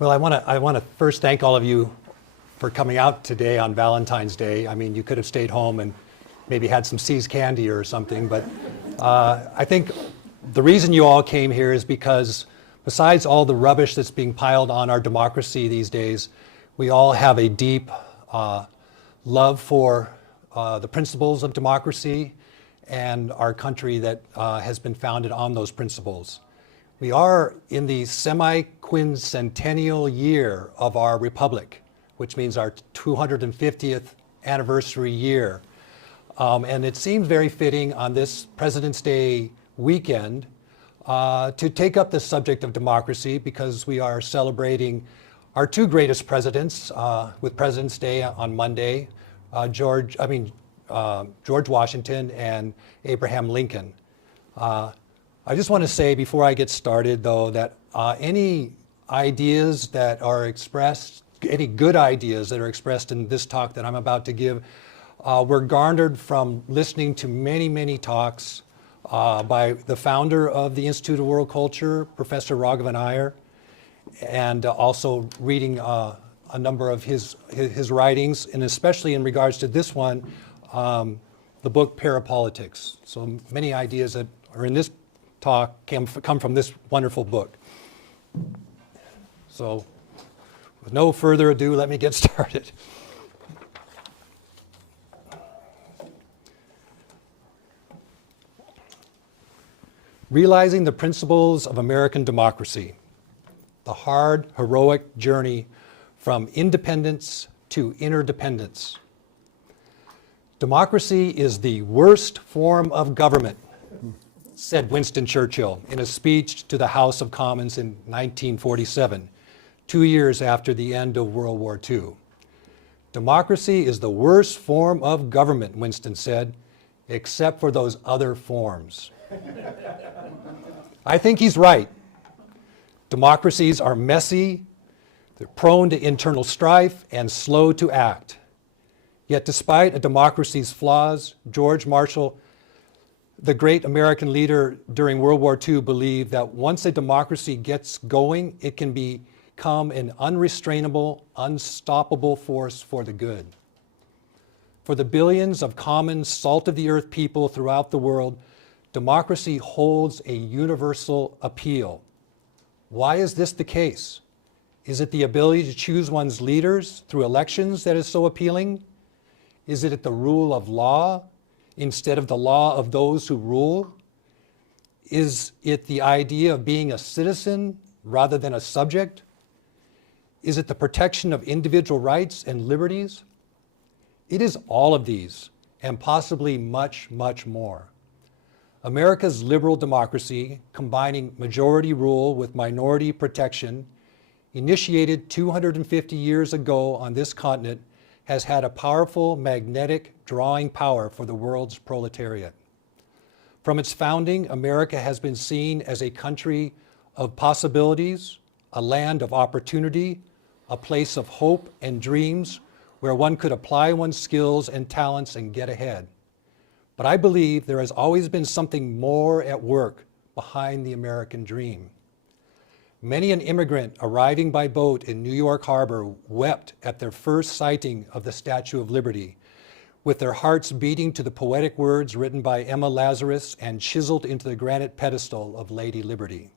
Well, I want to first thank all of you for coming out today on Valentine's Day. I mean, you could have stayed home and maybe had some See's candy or something, but I think the reason you all came here is because besides all the rubbish that's being piled on our democracy these days, we all have a deep love for the principles of democracy and our country that has been founded on those principles. We are in the semi-quincentennial year of our republic, which means our 250th anniversary year. And it seems very fitting on this President's Day weekend to take up the subject of democracy, because we are celebrating our two greatest presidents with President's Day on Monday, George Washington and Abraham Lincoln. I just want to say before I get started, though, that any ideas that are expressed, any good ideas that are expressed in this talk that I'm about to give, were garnered from listening to many, many talks by the founder of the Institute of World Culture, Professor Raghavan Iyer, and also reading a number of his writings, and especially in regards to this one, the book Parapolitics. So many ideas that are in this talk come from this wonderful book. So with no further ado, let me get started. Realizing the principles of American democracy, the hard, heroic journey from independence to interdependence. Democracy is the worst form of government, said Winston Churchill in a speech to the House of Commons in 1947, 2 years after the end of World War II. Democracy is the worst form of government, Winston said, except for those other forms. I think he's right. Democracies are messy, they're prone to internal strife, and slow to act. Yet despite a democracy's flaws, George Marshall, the great American leader during World War II, believed that once a democracy gets going, it can become an unrestrainable, unstoppable force for the good. For the billions of common salt-of-the-earth people throughout the world, democracy holds a universal appeal. Why is this the case? Is it the ability to choose one's leaders through elections that is so appealing? Is it the rule of law instead of the law of those who rule? Is it the idea of being a citizen rather than a subject? Is it the protection of individual rights and liberties? It is all of these, and possibly much, much more. America's liberal democracy, combining majority rule with minority protection, initiated 250 years ago on this continent, has had a powerful magnetic drawing power for the world's proletariat. From its founding, America has been seen as a country of possibilities, a land of opportunity, a place of hope and dreams where one could apply one's skills and talents and get ahead. But I believe there has always been something more at work behind the American dream. Many an immigrant arriving by boat in New York Harbor wept at their first sighting of the Statue of Liberty, with their hearts beating to the poetic words written by Emma Lazarus and chiseled into the granite pedestal of Lady Liberty.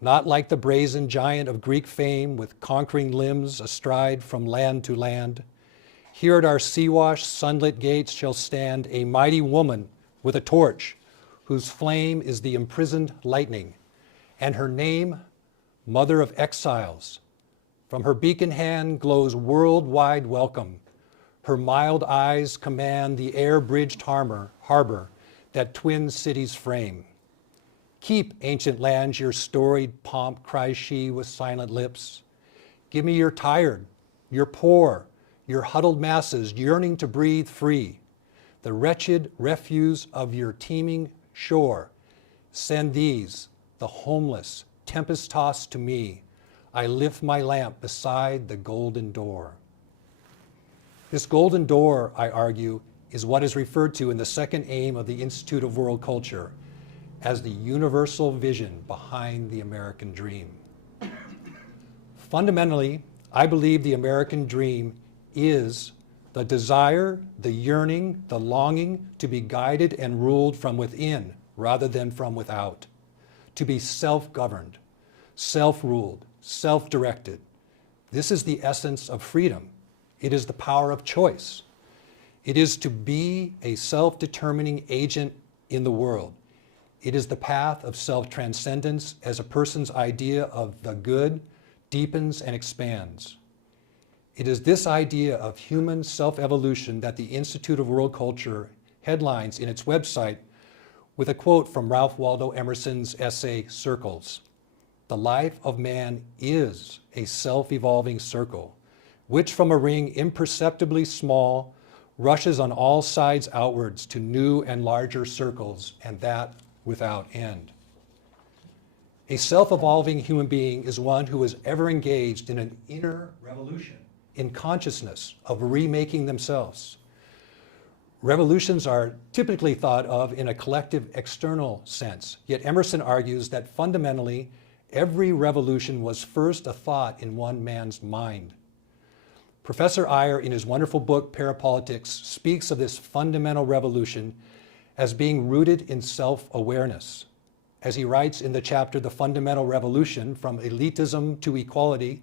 Not like the brazen giant of Greek fame with conquering limbs astride from land to land, here at our sea-washed, sunlit gates shall stand a mighty woman with a torch, whose flame is the imprisoned lightning, and her name, Mother of Exiles. From her beacon hand glows worldwide welcome. Her mild eyes command the air-bridged harbor that twin cities frame. Keep, ancient lands, your storied pomp, cries she with silent lips. Give me your tired, your poor, your huddled masses yearning to breathe free, the wretched refuse of your teeming shore. Send these, the homeless, tempest-tossed to me. I lift my lamp beside the golden door. This golden door, I argue, is what is referred to in the second aim of the Institute of World Culture as the universal vision behind the American dream. Fundamentally, I believe the American dream is the desire, the yearning, the longing to be guided and ruled from within rather than from without, to be self-governed, self-ruled, self-directed. This is the essence of freedom. It is the power of choice. It is to be a self-determining agent in the world. It is the path of self-transcendence as a person's idea of the good deepens and expands. It is this idea of human self-evolution that the Institute of World Culture headlines in its website with a quote from Ralph Waldo Emerson's essay, Circles. The life of man is a self-evolving circle, which from a ring imperceptibly small rushes on all sides outwards to new and larger circles, and that without end. A self-evolving human being is one who is ever engaged in an inner revolution, in consciousness of remaking themselves. Revolutions are typically thought of in a collective external sense, yet Emerson argues that fundamentally, every revolution was first a thought in one man's mind. Professor Iyer, in his wonderful book, Parapolitics, speaks of this fundamental revolution as being rooted in self-awareness. As he writes in the chapter, The Fundamental Revolution, From Elitism to Equality,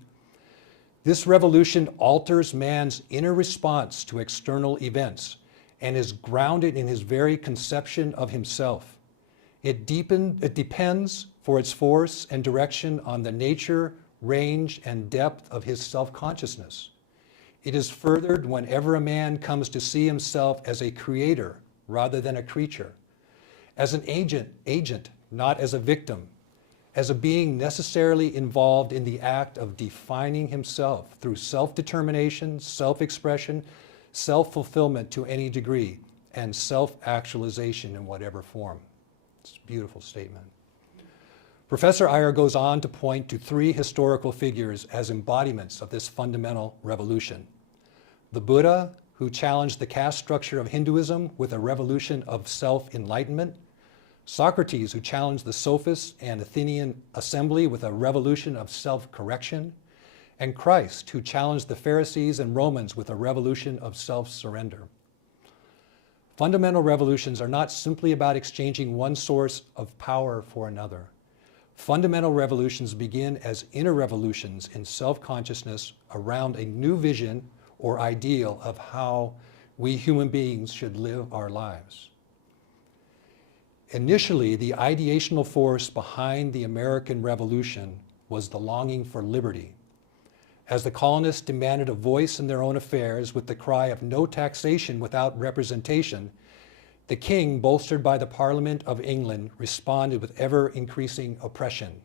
this revolution alters man's inner response to external events and is grounded in his very conception of himself. It depends for its force and direction on the nature, range, and depth of his self-consciousness. It is furthered whenever a man comes to see himself as a creator rather than a creature, as an agent, not as a victim, as a being necessarily involved in the act of defining himself through self-determination, self-expression, self-fulfillment to any degree, and self-actualization in whatever form. It's a beautiful statement. Professor Iyer goes on to point to three historical figures as embodiments of this fundamental revolution. The Buddha, who challenged the caste structure of Hinduism with a revolution of self-enlightenment, Socrates, who challenged the sophists and Athenian assembly with a revolution of self-correction, and Christ, who challenged the Pharisees and Romans with a revolution of self-surrender. Fundamental revolutions are not simply about exchanging one source of power for another. Fundamental revolutions begin as inner revolutions in self-consciousness around a new vision or ideal of how we human beings should live our lives. Initially, the ideational force behind the American Revolution was the longing for liberty. As the colonists demanded a voice in their own affairs with the cry of no taxation without representation, the king, bolstered by the Parliament of England, responded with ever-increasing oppression.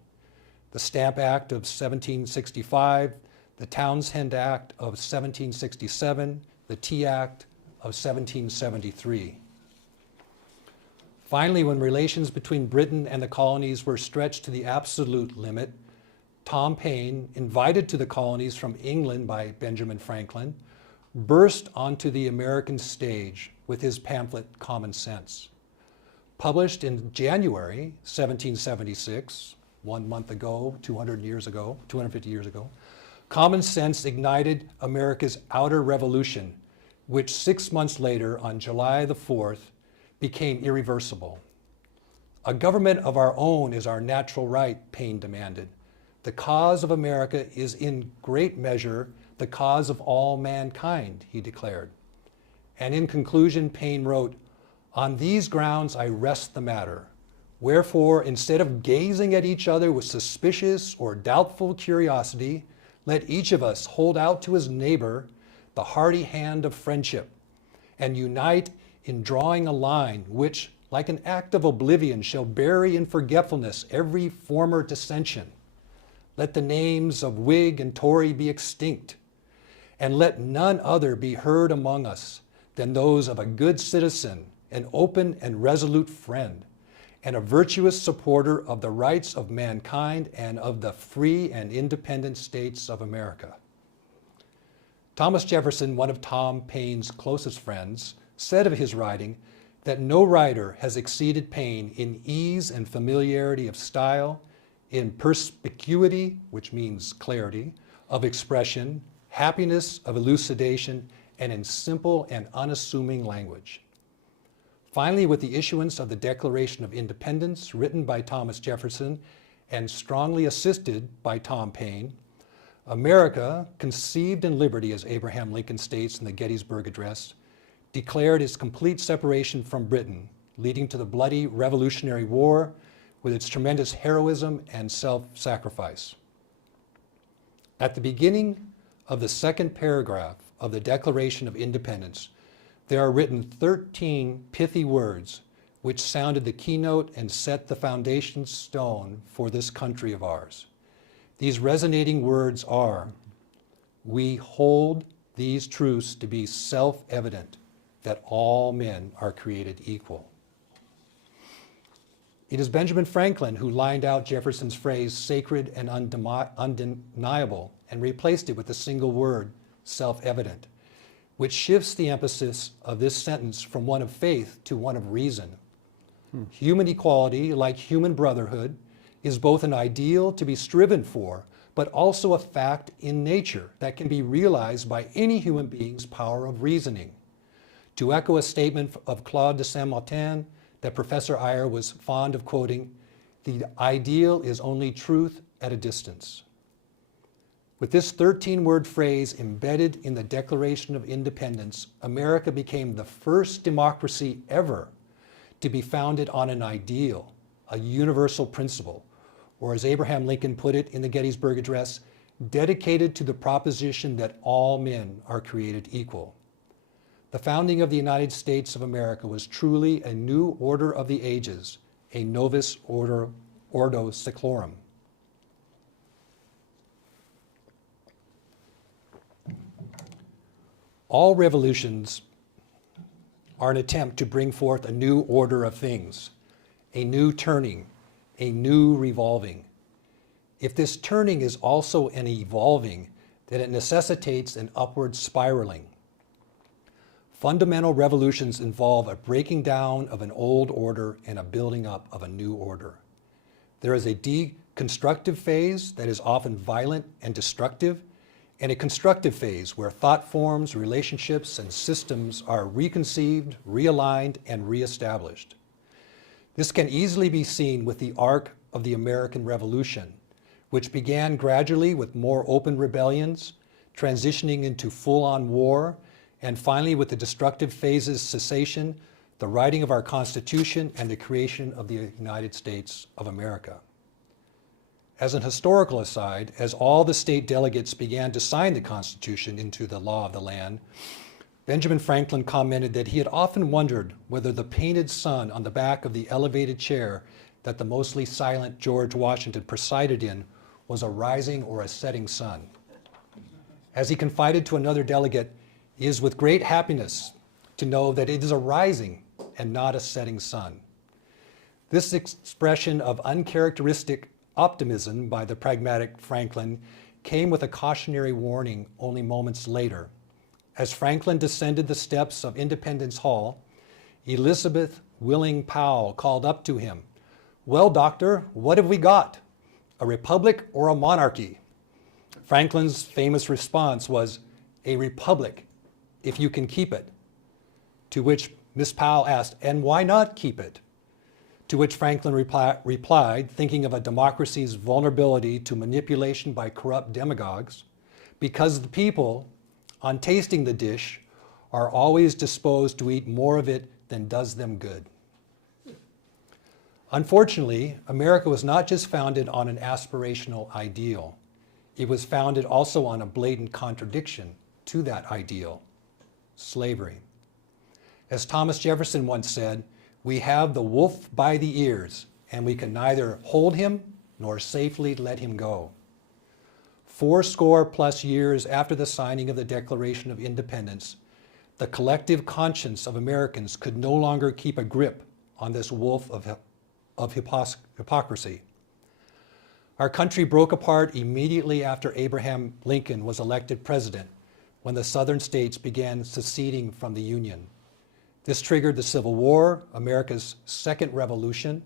The Stamp Act of 1765, the Townshend Act of 1767, the Tea Act of 1773. Finally, when relations between Britain and the colonies were stretched to the absolute limit, Tom Paine, invited to the colonies from England by Benjamin Franklin, burst onto the American stage with his pamphlet, Common Sense. Published in January 1776, 1 month ago, 250 years ago, Common Sense ignited America's outer revolution, which 6 months later, on July the 4th, became irreversible. A government of our own is our natural right, Paine demanded. The cause of America is in great measure the cause of all mankind, he declared. And in conclusion, Paine wrote, "On these grounds I rest the matter. Wherefore, instead of gazing at each other with suspicious or doubtful curiosity, let each of us hold out to his neighbor the hearty hand of friendship, and unite in drawing a line which, like an act of oblivion, shall bury in forgetfulness every former dissension. Let the names of Whig and Tory be extinct, and let none other be heard among us than those of a good citizen, an open and resolute friend, and a virtuous supporter of the rights of mankind and of the free and independent states of America." Thomas Jefferson, one of Tom Paine's closest friends, said of his writing that no writer has exceeded Paine in ease and familiarity of style, in perspicuity, which means clarity, of expression, happiness of elucidation, and in simple and unassuming language. Finally, with the issuance of the Declaration of Independence, written by Thomas Jefferson and strongly assisted by Tom Paine, America, conceived in liberty, as Abraham Lincoln states in the Gettysburg Address, declared its complete separation from Britain, leading to the bloody Revolutionary War with its tremendous heroism and self-sacrifice. At the beginning of the second paragraph of the Declaration of Independence, there are written 13 pithy words which sounded the keynote and set the foundation stone for this country of ours. These resonating words are, "We hold these truths to be self-evident, that all men are created equal." It is Benjamin Franklin who lined out Jefferson's phrase, "sacred and undeniable," and replaced it with the single word, "self-evident," which shifts the emphasis of this sentence from one of faith to one of reason. Human equality, like human brotherhood, is both an ideal to be striven for, but also a fact in nature that can be realized by any human being's power of reasoning. To echo a statement of Claude de Saint-Martin that Professor Iyer was fond of quoting, "The ideal is only truth at a distance." With this 13-word phrase embedded in the Declaration of Independence, America became the first democracy ever to be founded on an ideal, a universal principle, or as Abraham Lincoln put it in the Gettysburg Address, dedicated to the proposition that all men are created equal. The founding of the United States of America was truly a new order of the ages, a novus ordo seclorum. All revolutions are an attempt to bring forth a new order of things, a new turning, a new revolving. If this turning is also an evolving, then it necessitates an upward spiraling. Fundamental revolutions involve a breaking down of an old order and a building up of a new order. There is a deconstructive phase that is often violent and destructive, and a constructive phase where thought forms, relationships, and systems are reconceived, realigned, and reestablished. This can easily be seen with the arc of the American Revolution, which began gradually with more open rebellions, transitioning into full-on war, and finally with the destructive phases cessation, the writing of our Constitution, and the creation of the United States of America. As an historical aside, as all the state delegates began to sign the Constitution into the law of the land, Benjamin Franklin commented that he had often wondered whether the painted sun on the back of the elevated chair that the mostly silent George Washington presided in was a rising or a setting sun. As he confided to another delegate, "It is with great happiness to know that it is a rising and not a setting sun." This expression of uncharacteristic optimism by the pragmatic Franklin came with a cautionary warning only moments later. As Franklin descended the steps of Independence Hall, Elizabeth Willing Powell called up to him, "Well, doctor, what have we got? A republic or a monarchy?" Franklin's famous response was, "A republic, if you can keep it." To which Miss Powell asked, "And why not keep it?" To which Franklin replied, thinking of a democracy's vulnerability to manipulation by corrupt demagogues, "Because the people, on tasting the dish, are always disposed to eat more of it than does them good." Unfortunately, America was not just founded on an aspirational ideal. It was founded also on a blatant contradiction to that ideal, slavery. As Thomas Jefferson once said, "We have the wolf by the ears, and we can neither hold him nor safely let him go." 80+ years after the signing of the Declaration of Independence, the collective conscience of Americans could no longer keep a grip on this wolf of hypocrisy. Our country broke apart immediately after Abraham Lincoln was elected president, when the southern states began seceding from the Union. This triggered the Civil War, America's second revolution,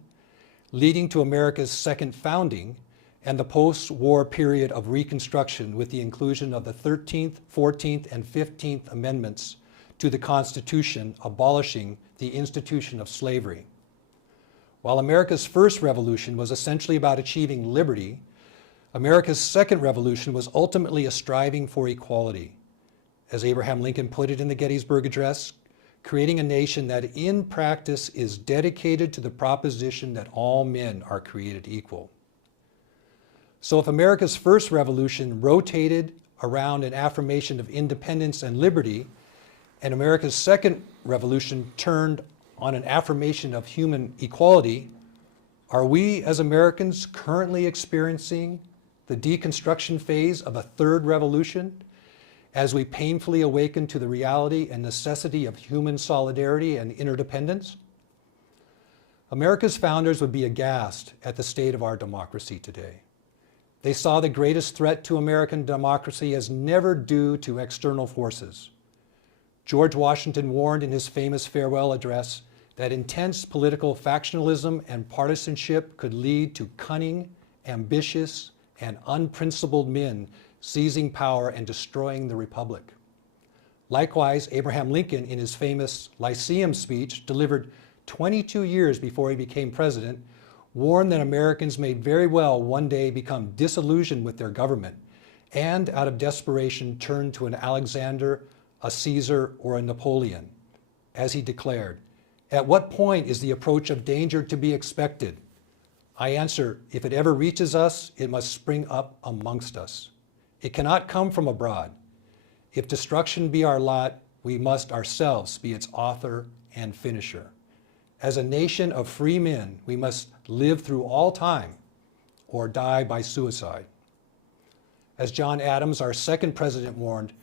leading to America's second founding, and the post-war period of Reconstruction with the inclusion of the 13th, 14th, and 15th Amendments to the Constitution abolishing the institution of slavery. While America's first revolution was essentially about achieving liberty, America's second revolution was ultimately a striving for equality. As Abraham Lincoln put it in the Gettysburg Address, creating a nation that in practice is dedicated to the proposition that all men are created equal. So if America's first revolution rotated around an affirmation of independence and liberty, and America's second revolution turned on an affirmation of human equality, are we as Americans currently experiencing the deconstruction phase of a third revolution as we painfully awaken to the reality and necessity of human solidarity and interdependence? America's founders would be aghast at the state of our democracy today. They saw the greatest threat to American democracy as never due to external forces. George Washington warned in his famous farewell address that intense political factionalism and partisanship could lead to cunning, ambitious, and unprincipled men seizing power and destroying the republic. Likewise, Abraham Lincoln, in his famous Lyceum speech, delivered 22 years before he became president, warned that Americans may very well one day become disillusioned with their government and, out of desperation, turn to an Alexander, a Caesar, or a Napoleon. As he declared, "At what point is the approach of danger to be expected? I answer, if it ever reaches us, it must spring up amongst us. It cannot come from abroad. If destruction be our lot, we must ourselves be its author and finisher. As a nation of free men, we must live through all time or die by suicide." As John Adams, our second president, warned,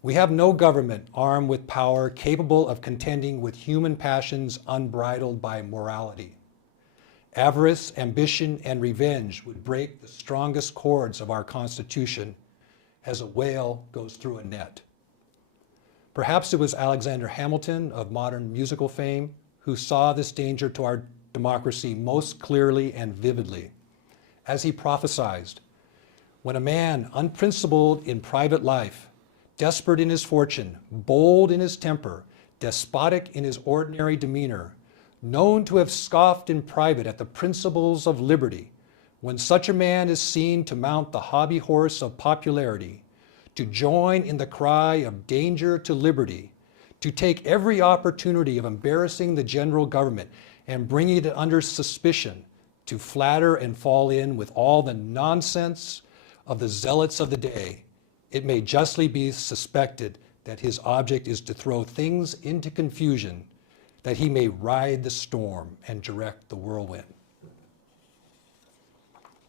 "We have no government armed with power capable of contending with human passions unbridled by morality. Avarice, ambition, and revenge would break the strongest cords of our Constitution as a whale goes through a net." Perhaps it was Alexander Hamilton of modern musical fame who saw this danger to our democracy most clearly and vividly. As he prophesied, "When a man unprincipled in private life, desperate in his fortune, bold in his temper, despotic in his ordinary demeanor, known to have scoffed in private at the principles of liberty, when such a man is seen to mount the hobby horse of popularity, to join in the cry of danger to liberty, to take every opportunity of embarrassing the general government and bringing it under suspicion, to flatter and fall in with all the nonsense of the zealots of the day, it may justly be suspected that his object is to throw things into confusion, that he may ride the storm and direct the whirlwind."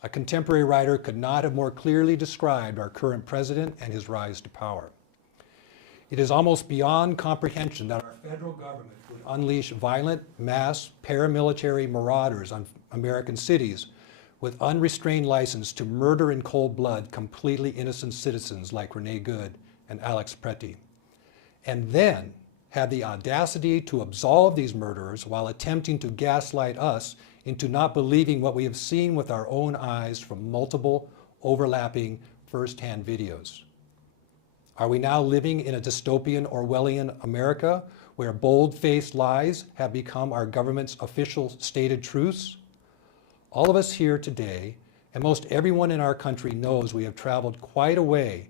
A contemporary writer could not have more clearly described our current president and his rise to power. It is almost beyond comprehension that our federal government would unleash violent, mass, paramilitary marauders on American cities with unrestrained license to murder in cold blood completely innocent citizens like Rene Good and Alex Pretty, and then have the audacity to absolve these murderers while attempting to gaslight us into not believing what we have seen with our own eyes from multiple overlapping first-hand videos. Are we now living in a dystopian Orwellian America where bold-faced lies have become our government's official stated truths? All of us here today, and most everyone in our country, knows we have traveled quite a way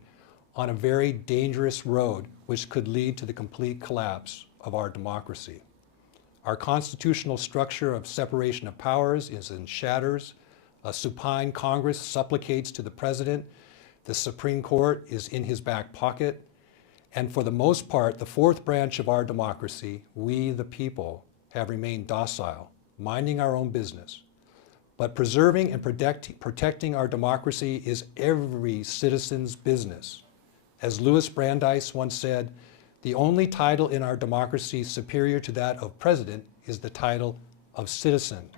on a very dangerous road which could lead to the complete collapse of our democracy. Our constitutional structure of separation of powers is in shatters. A supine Congress supplicates to the president. The Supreme Court is in his back pocket. And for the most part, the fourth branch of our democracy, we the people, have remained docile, minding our own business. But preserving and protecting our democracy is every citizen's business. As Louis Brandeis once said, the only title in our democracy superior to that of president is the title of citizen.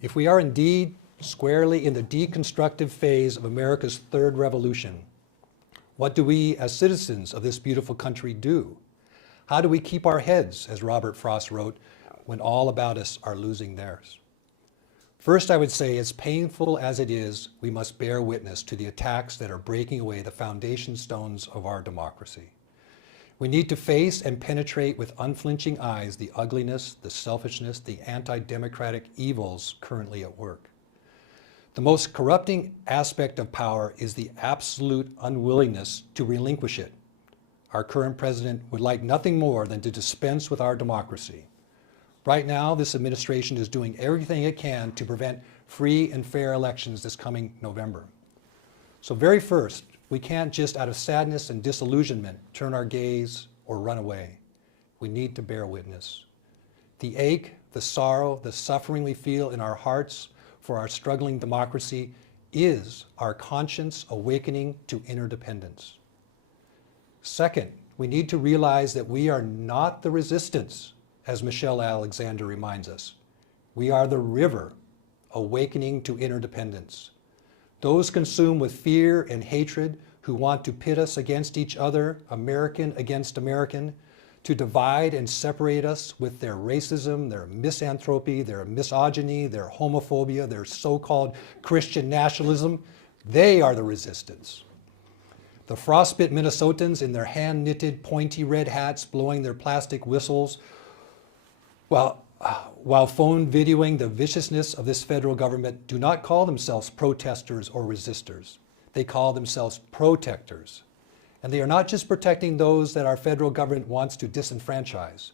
If we are indeed squarely in the deconstructive phase of America's third revolution, what do we as citizens of this beautiful country do? How do we keep our heads, as Robert Frost wrote, when all about us are losing theirs. First, I would say, as painful as it is, we must bear witness to the attacks that are breaking away the foundation stones of our democracy. We need to face and penetrate with unflinching eyes the ugliness, the selfishness, the anti-democratic evils currently at work. The most corrupting aspect of power is the absolute unwillingness to relinquish it. Our current president would like nothing more than to dispense with our democracy. Right now, this administration is doing everything it can to prevent free and fair elections this coming November. So very first, we can't just out of sadness and disillusionment turn our gaze or run away. We need to bear witness. The ache, the sorrow, the suffering we feel in our hearts for our struggling democracy is our conscience awakening to interdependence. Second, we need to realize that we are not the resistance, as Michelle Alexander reminds us. We are the river awakening to interdependence. Those consumed with fear and hatred who want to pit us against each other, American against American, to divide and separate us with their racism, their misanthropy, their misogyny, their homophobia, their so-called Christian nationalism, they are the resistance. The frostbit Minnesotans in their hand-knitted pointy red hats blowing their plastic whistles while phone videoing the viciousness of this federal government do not call themselves protesters or resistors. They call themselves protectors. And they are not just protecting those that our federal government wants to disenfranchise.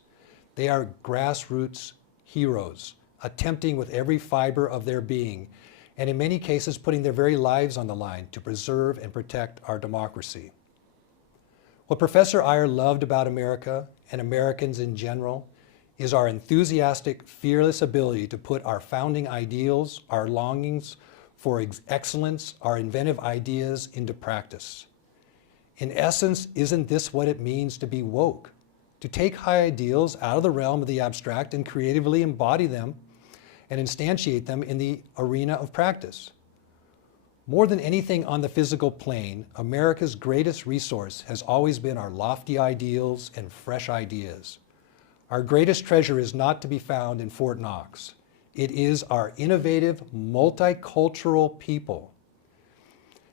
They are grassroots heroes, attempting with every fiber of their being, and in many cases putting their very lives on the line to preserve and protect our democracy. What Professor Iyer loved about America and Americans in general is our enthusiastic, fearless ability to put our founding ideals, our longings for excellence, our inventive ideas into practice. In essence, isn't this what it means to be woke? To take high ideals out of the realm of the abstract and creatively embody them and instantiate them in the arena of practice. More than anything on the physical plane, America's greatest resource has always been our lofty ideals and fresh ideas. Our greatest treasure is not to be found in Fort Knox. It is our innovative, multicultural people.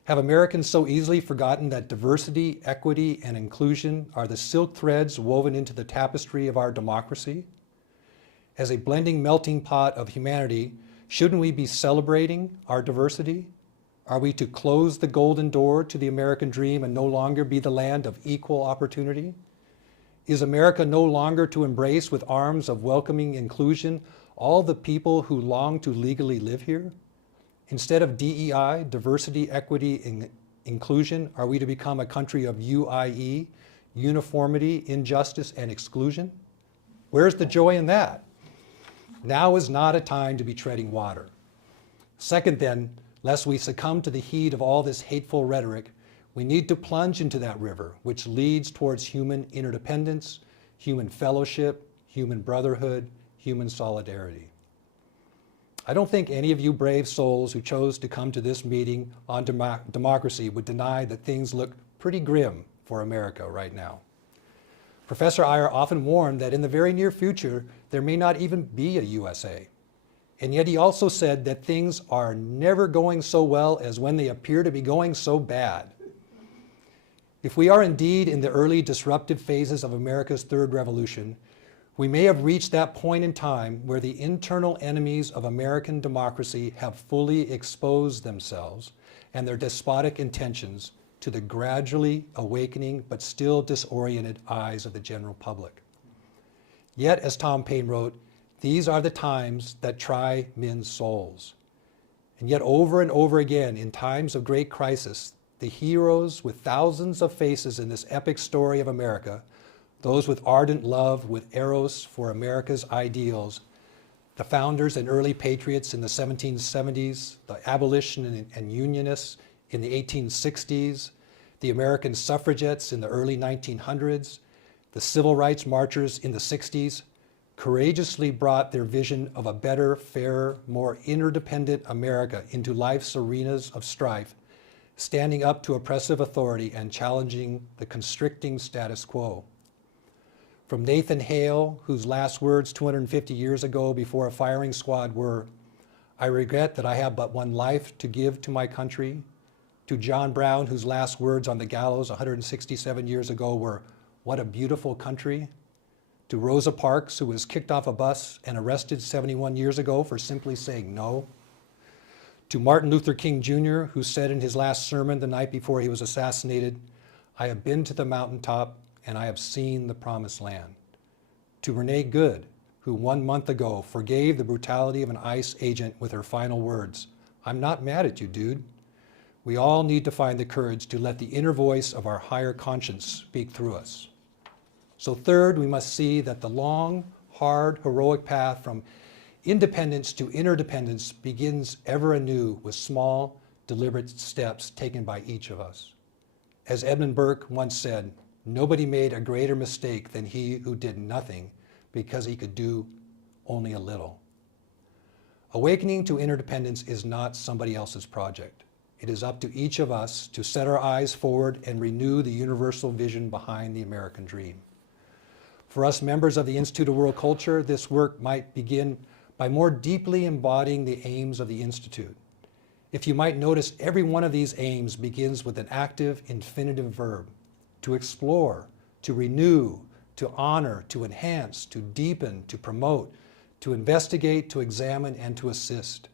Have Americans so easily forgotten that diversity, equity, and inclusion are the silk threads woven into the tapestry of our democracy? As a blending melting pot of humanity, shouldn't we be celebrating our diversity? Are we to close the golden door to the American dream and no longer be the land of equal opportunity? Is America no longer to embrace with arms of welcoming inclusion all the people who long to legally live here? Instead of DEI, diversity, equity, and inclusion, are we to become a country of UIE, uniformity, injustice, and exclusion? Where's the joy in that? Now is not a time to be treading water. Second then, lest we succumb to the heat of all this hateful rhetoric, we need to plunge into that river which leads towards human interdependence, human fellowship, human brotherhood, human solidarity. I don't think any of you brave souls who chose to come to this meeting on democracy would deny that things look pretty grim for America right now. Professor Iyer often warned that in the very near future, there may not even be a USA. And yet he also said that things are never going so well as when they appear to be going so bad. If we are indeed in the early disruptive phases of America's third revolution, we may have reached that point in time where the internal enemies of American democracy have fully exposed themselves and their despotic intentions to the gradually awakening but still disoriented eyes of the general public. Yet, as Tom Paine wrote, these are the times that try men's souls. And yet over and over again, in times of great crisis, the heroes with thousands of faces in this epic story of America, those with ardent love, with eros for America's ideals, the founders and early patriots in the 1770s, the abolition and unionists in the 1860s, the American suffragettes in the early 1900s, the civil rights marchers in the 60s, courageously brought their vision of a better, fairer, more interdependent America into life's arenas of strife, standing up to oppressive authority and challenging the constricting status quo. From Nathan Hale, whose last words 250 years ago before a firing squad were, "I regret that I have but one life to give to my country," to John Brown, whose last words on the gallows 167 years ago were, "What a beautiful country," to Rosa Parks, who was kicked off a bus and arrested 71 years ago for simply saying no, to Martin Luther King Jr., who said in his last sermon the night before he was assassinated, "I have been to the mountaintop and I have seen the promised land," to Renee Good, who 1 month ago forgave the brutality of an ICE agent with her final words, "I'm not mad at you, dude." We all need to find the courage to let the inner voice of our higher conscience speak through us. So third, we must see that the long, hard, heroic path from independence to interdependence begins ever anew with small, deliberate steps taken by each of us. As Edmund Burke once said, "Nobody made a greater mistake than he who did nothing because he could do only a little." Awakening to interdependence is not somebody else's project. It is up to each of us to set our eyes forward and renew the universal vision behind the American dream. For us members of the Institute of World Culture, this work might begin by more deeply embodying the aims of the Institute. If you might notice, every one of these aims begins with an active infinitive verb: to explore, to renew, to honor, to enhance, to deepen, to promote, to investigate, to examine, and to assist.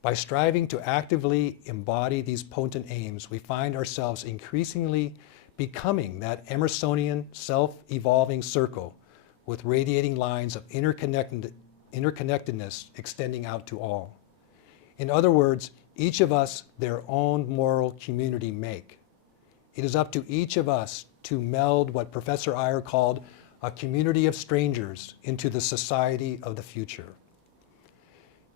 By striving to actively embody these potent aims, we find ourselves increasingly becoming that Emersonian self-evolving circle with radiating lines of interconnectedness extending out to all. In other words, each of us their own moral community make. It is up to each of us to meld what Professor Iyer called a community of strangers into the society of the future.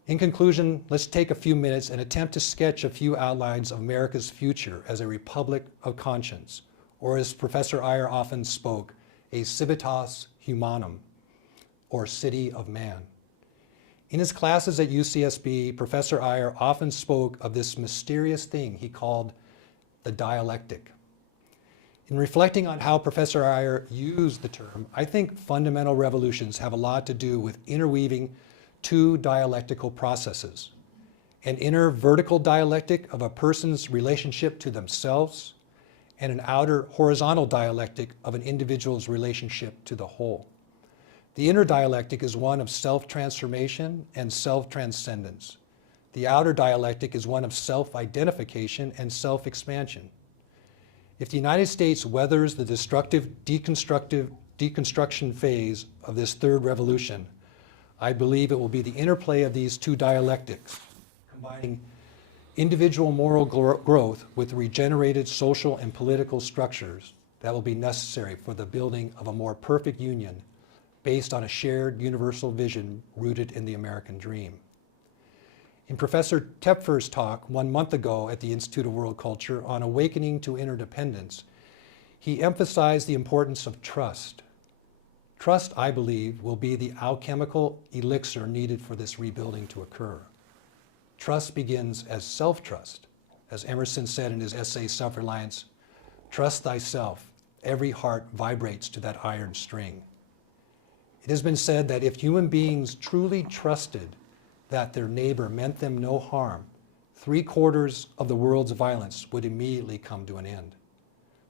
In conclusion, let's take a few minutes and attempt to sketch a few outlines of America's future as a republic of conscience, or as Professor Iyer often spoke, a civitas humanum, or city of man. In his classes at UCSB, Professor Iyer often spoke of this mysterious thing he called the dialectic. In reflecting on how Professor Iyer used the term, I think fundamental revolutions have a lot to do with interweaving two dialectical processes: an inner vertical dialectic of a person's relationship to themselves, and an outer horizontal dialectic of an individual's relationship to the whole. The inner dialectic is one of self-transformation and self-transcendence. The outer dialectic is one of self-identification and self-expansion. If the United States weathers the destructive deconstruction phase of this third revolution, I believe it will be the interplay of these two dialectics, combining individual moral growth with regenerated social and political structures, that will be necessary for the building of a more perfect union based on a shared universal vision rooted in the American dream. In Professor Tepfer's talk 1 month ago at the Institute of World Culture on awakening to interdependence, he emphasized the importance of trust. Trust, I believe, will be the alchemical elixir needed for this rebuilding to occur. Trust begins as self-trust. As Emerson said in his essay, Self-Reliance, "Trust thyself, every heart vibrates to that iron string." It has been said that if human beings truly trusted that their neighbor meant them no harm, 3/4 of the world's violence would immediately come to an end.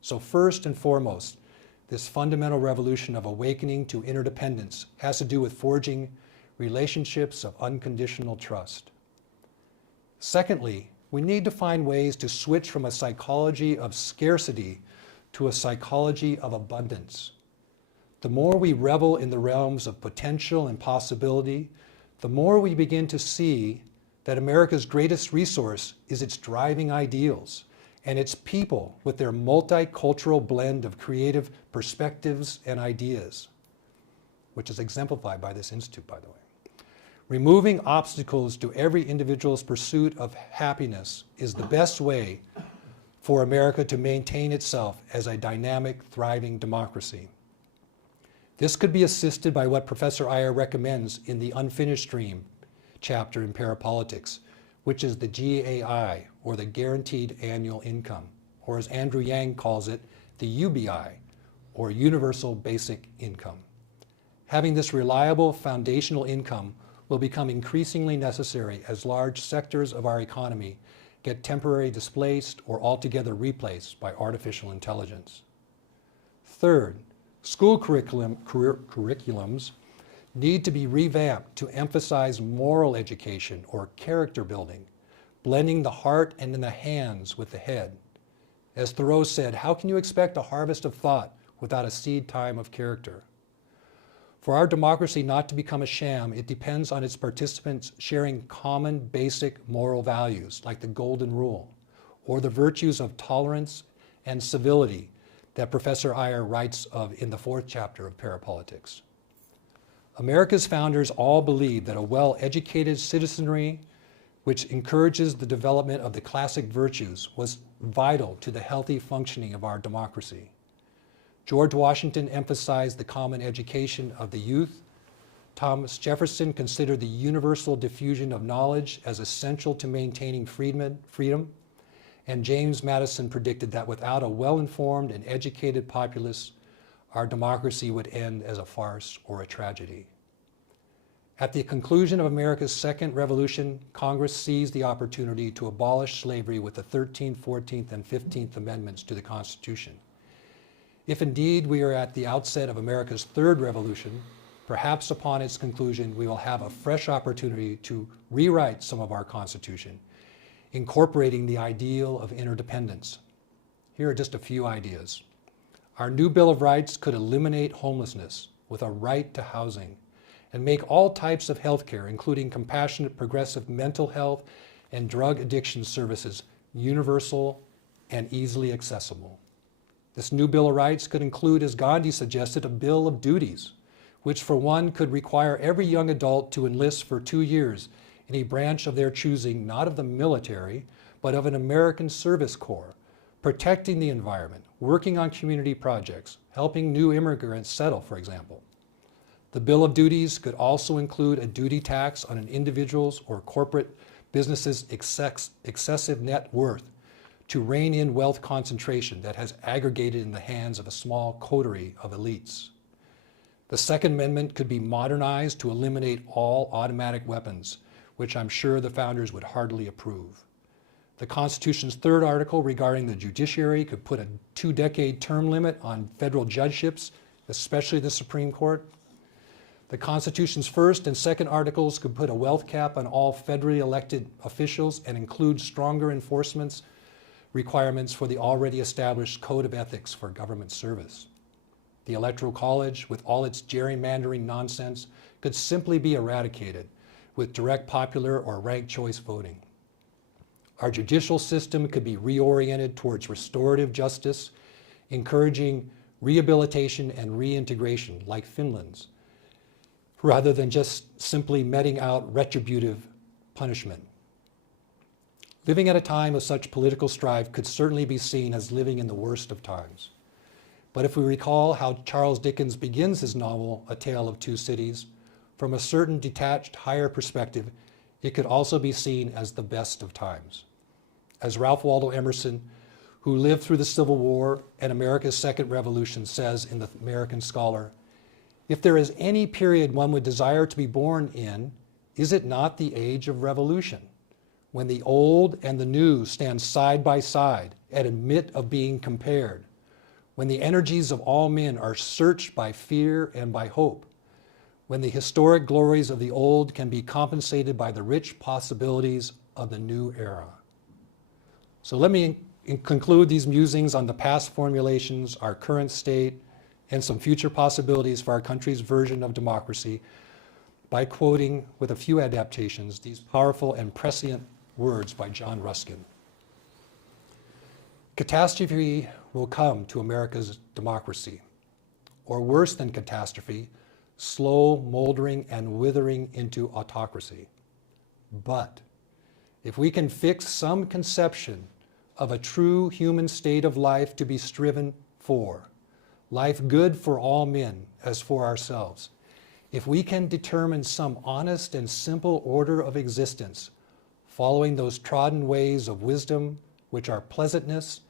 So first and foremost, this fundamental revolution of awakening to interdependence has to do with forging relationships of unconditional trust. Secondly, we need to find ways to switch from a psychology of scarcity to a psychology of abundance. The more we revel in the realms of potential and possibility, the more we begin to see that America's greatest resource is its driving ideals and its people with their multicultural blend of creative perspectives and ideas, which is exemplified by this institute, by the way. Removing obstacles to every individual's pursuit of happiness is the best way for America to maintain itself as a dynamic, thriving democracy. This could be assisted by what Professor Iyer recommends in the Unfinished Dream chapter in Parapolitics, which is the GAI, or the Guaranteed Annual Income, or as Andrew Yang calls it, the UBI, or universal basic income. Having this reliable foundational income will become increasingly necessary as large sectors of our economy get temporarily displaced or altogether replaced by artificial intelligence. Third, school curriculums need to be revamped to emphasize moral education or character building, blending the heart and the hands with the head. As Thoreau said, how can you expect a harvest of thought without a seed time of character? For our democracy not to become a sham, it depends on its participants sharing common basic moral values like the Golden Rule or the virtues of tolerance and civility that Professor Iyer writes of in the 4th chapter of Parapolitics. America's founders all believed that a well-educated citizenry which encourages the development of the classic virtues was vital to the healthy functioning of our democracy. George Washington emphasized the common education of the youth. Thomas Jefferson considered the universal diffusion of knowledge as essential to maintaining freedom. And James Madison predicted that without a well-informed and educated populace, our democracy would end as a farce or a tragedy. At the conclusion of America's second revolution, Congress seized the opportunity to abolish slavery with the 13th, 14th, and 15th Amendments to the Constitution. If indeed we are at the outset of America's third revolution, perhaps upon its conclusion we will have a fresh opportunity to rewrite some of our Constitution, incorporating the ideal of interdependence. Here are just a few ideas. Our new Bill of Rights could eliminate homelessness with a right to housing and make all types of health care, including compassionate, progressive mental health and drug addiction services, universal and easily accessible. This new Bill of Rights could include, as Gandhi suggested, a Bill of Duties, which for one could require every young adult to enlist for 2 years in a branch of their choosing, not of the military, but of an American Service Corps, protecting the environment, working on community projects, helping new immigrants settle, for example. The Bill of Duties could also include a duty tax on an individual's or corporate business's excessive net worth to rein in wealth concentration that has aggregated in the hands of a small coterie of elites. The Second Amendment could be modernized to eliminate all automatic weapons, which I'm sure the founders would heartily approve. The Constitution's third article regarding the judiciary could put a 2-decade term limit on federal judgeships, especially the Supreme Court. The Constitution's first and second articles could put a wealth cap on all federally elected officials and include stronger enforcement requirements for the already established Code of Ethics for government service. The Electoral College, with all its gerrymandering nonsense, could simply be eradicated with direct popular or ranked choice voting. Our judicial system could be reoriented towards restorative justice, encouraging rehabilitation and reintegration like Finland's, rather than just simply meting out retributive punishment. Living at a time of such political strife could certainly be seen as living in the worst of times. But if we recall how Charles Dickens begins his novel, A Tale of Two Cities, from a certain detached, higher perspective, it could also be seen as the best of times. As Ralph Waldo Emerson, who lived through the Civil War and America's Second Revolution, says in The American Scholar, "If there is any period one would desire to be born in, is it not the age of revolution, when the old and the new stand side by side and admit of being compared, when the energies of all men are searched by fear and by hope, when the historic glories of the old can be compensated by the rich possibilities of the new era." So let me conclude these musings on the past formulations, our current state, and some future possibilities for our country's version of democracy by quoting, with a few adaptations, these powerful and prescient words by John Ruskin. Catastrophe will come to America's democracy, or worse than catastrophe, slow moldering and withering into autocracy. But if we can fix some conception of a true human state of life to be striven for, life good for all men as for ourselves, if we can determine some honest and simple order of existence, following those trodden ways of wisdom, which are pleasantness,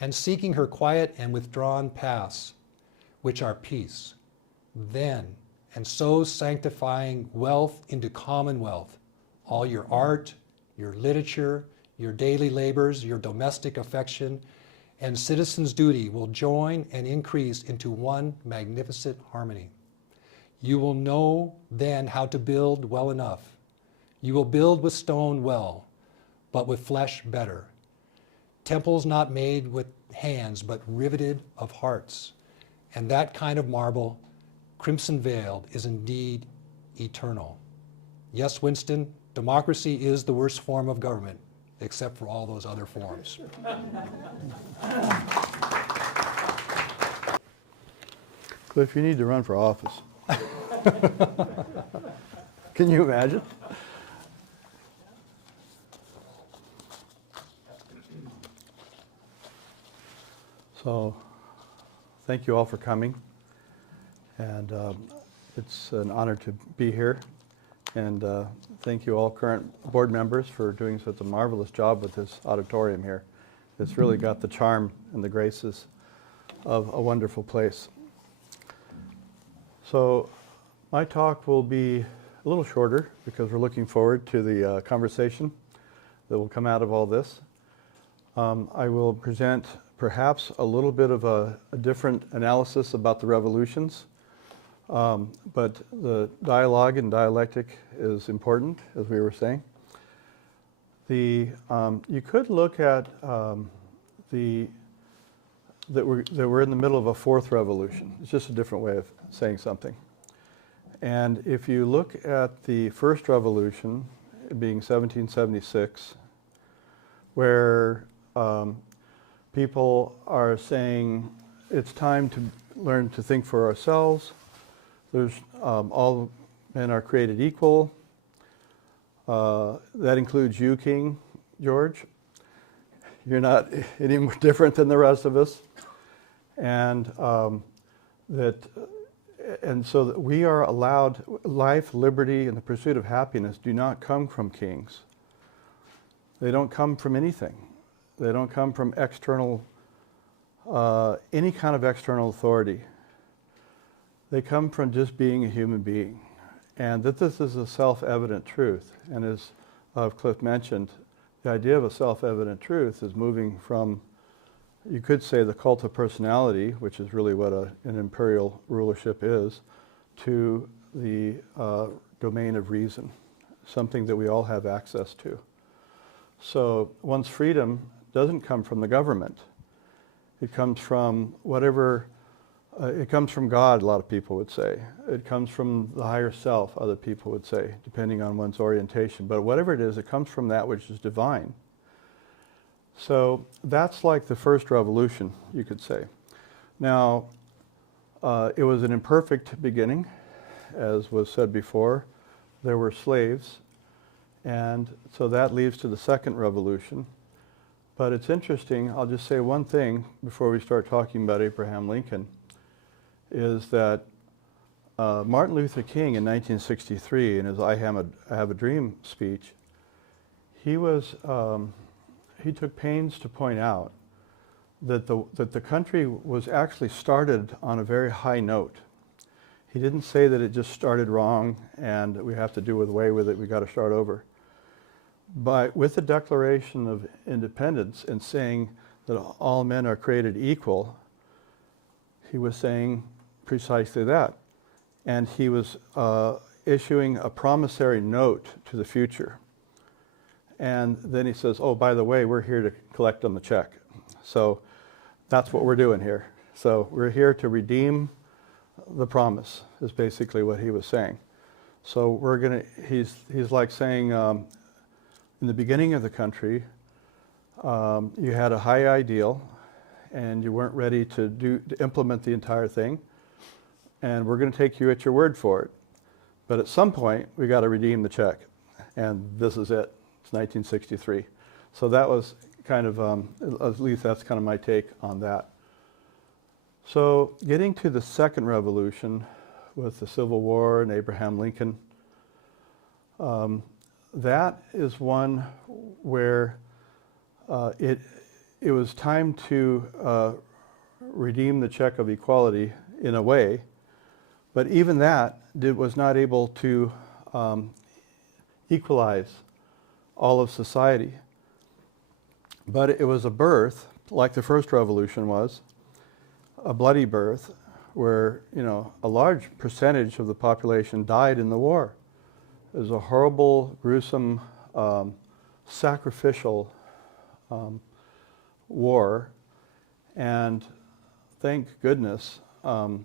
and seeking her quiet and withdrawn paths, which are peace. Then, and so sanctifying wealth into commonwealth, all your art, your literature, your daily labors, your domestic affection, and citizens' duty will join and increase into one magnificent harmony. You will know then how to build well enough. You will build with stone well, but with flesh better. Temples not made with hands, but riveted of hearts. And that kind of marble, crimson veiled, is indeed eternal. Yes, Winston, democracy is the worst form of government, except for all those other forms. Cliff, you need to run for office. Can you imagine? So, thank you all for coming. And it's an honor to be here. And thank you all current board members for doing such a marvelous job with this auditorium here. It's really got the charm and the graces of a wonderful place. So my talk will be a little shorter because we're looking forward to the conversation that will come out of all this. I will present perhaps a little bit of a different analysis about the revolutions. But the dialogue and dialectic is important, as we were saying. You could look at that we're in the middle of a fourth revolution. It's just a different way of saying something. And if you look at the first revolution, being 1776, where people are saying it's time to learn to think for ourselves. There's all men are created equal. That includes you, King George. You're not any more different than the rest of us, and so that we are allowed life, liberty, and the pursuit of happiness do not come from kings. They don't come from anything. They don't come from external, any kind of external authority. They come from just being a human being. And that this is a self-evident truth. And as Cliff mentioned, the idea of a self-evident truth is moving from, you could say, the cult of personality, which is really what an imperial rulership is, to the domain of reason, something that we all have access to. So one's freedom doesn't come from the government. It comes from whatever, it comes from God, a lot of people would say. It comes from the higher self, other people would say, depending on one's orientation. But whatever it is, it comes from that which is divine. So that's like the first revolution, you could say. Now, it was an imperfect beginning, as was said before. There were slaves, and so that leads to the second revolution. But it's interesting, I'll just say one thing before we start talking about Abraham Lincoln, is that Martin Luther King in 1963, in his I Have a Dream speech, he took pains to point out that the country was actually started on a very high note. He didn't say that it just started wrong and we have to do away with it, we got to start over. But with the Declaration of Independence and saying that all men are created equal, he was saying precisely that. And he was issuing a promissory note to the future. And then he says, oh, by the way, we're here to collect on the check. So that's what we're doing here. So we're here to redeem the promise, is basically what he was saying. So he's like saying, in the beginning of the country, you had a high ideal and you weren't ready to implement the entire thing. And we're going to take you at your word for it. But at some point, we got to redeem the check. And this is it. It's 1963. So that was kind of, at least that's kind of my take on that. So getting to the second revolution with the Civil War and Abraham Lincoln, that is one where it was time to redeem the check of equality in a way, but even that was not able to equalize all of society. But it was a birth, like the first revolution was, a bloody birth, where, you know, a large percentage of the population died in the war. It was a horrible, gruesome, sacrificial war, and thank goodness the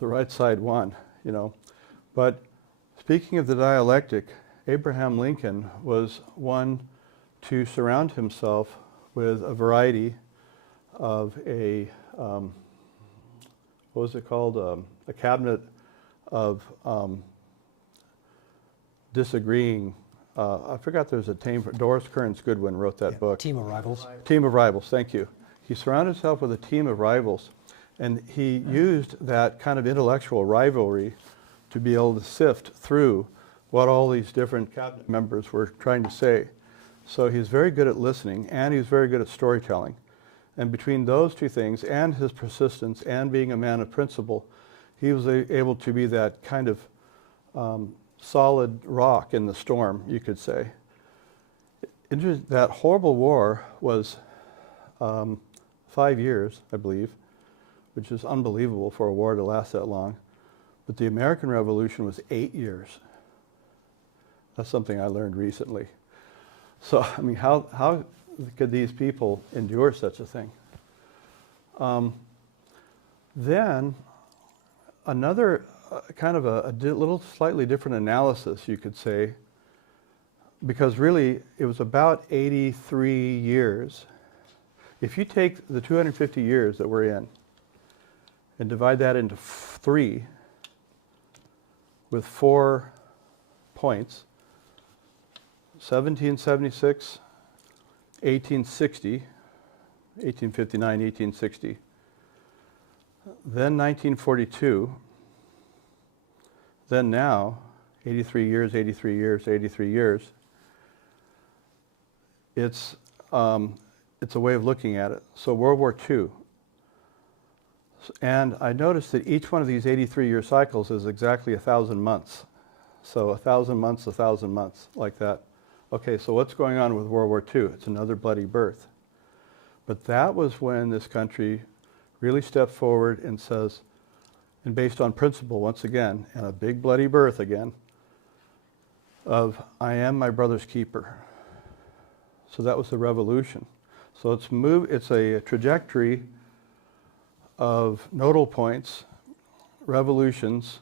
right side won, you know. But speaking of the dialectic, Abraham Lincoln was one to surround himself with a variety of what was it called? A cabinet of disagreeing. I forgot there's a name for Doris Kearns Goodwin wrote that book. Team of rivals. Team of rivals, thank you. He surrounded himself with a team of rivals, and he used that kind of intellectual rivalry to be able to sift through what all these different cabinet members were trying to say. So he's very good at listening, and he's very good at storytelling. And between those two things, and his persistence, and being a man of principle, he was able to be that kind of solid rock in the storm, you could say. That horrible war was 5 years, I believe, which is unbelievable for a war to last that long. But the American Revolution was 8 years. That's something I learned recently. So, I mean, how could these people endure such a thing? Then, another kind of a little slightly different analysis, you could say, because really it was about 83 years. If you take the 250 years that we're in and divide that into 3 with 4 points, 1776, 1860, 1859, 1860, then 1942, then now, 83 years, 83 years, 83 years. It's a way of looking at it. So World War II. And I noticed that each one of these 83-year cycles is exactly 1,000 months. So 1,000 months, 1,000 months, like that. Okay, so what's going on with World War II? It's another bloody birth. But that was when this country really stepped forward and says, and based on principle once again, and a big bloody birth again, of I am my brother's keeper. So that was the revolution. So it's a trajectory of nodal points, revolutions,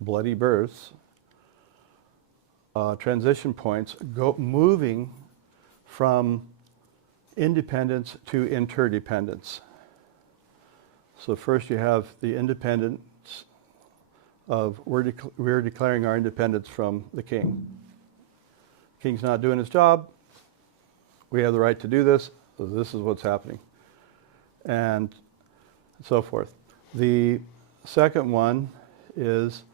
bloody births, transition points, moving from independence to interdependence. So first you have the independence of we're declaring our independence from the king. King's not doing his job. We have the right to do this. So this is what's happening. And so forth. The second one is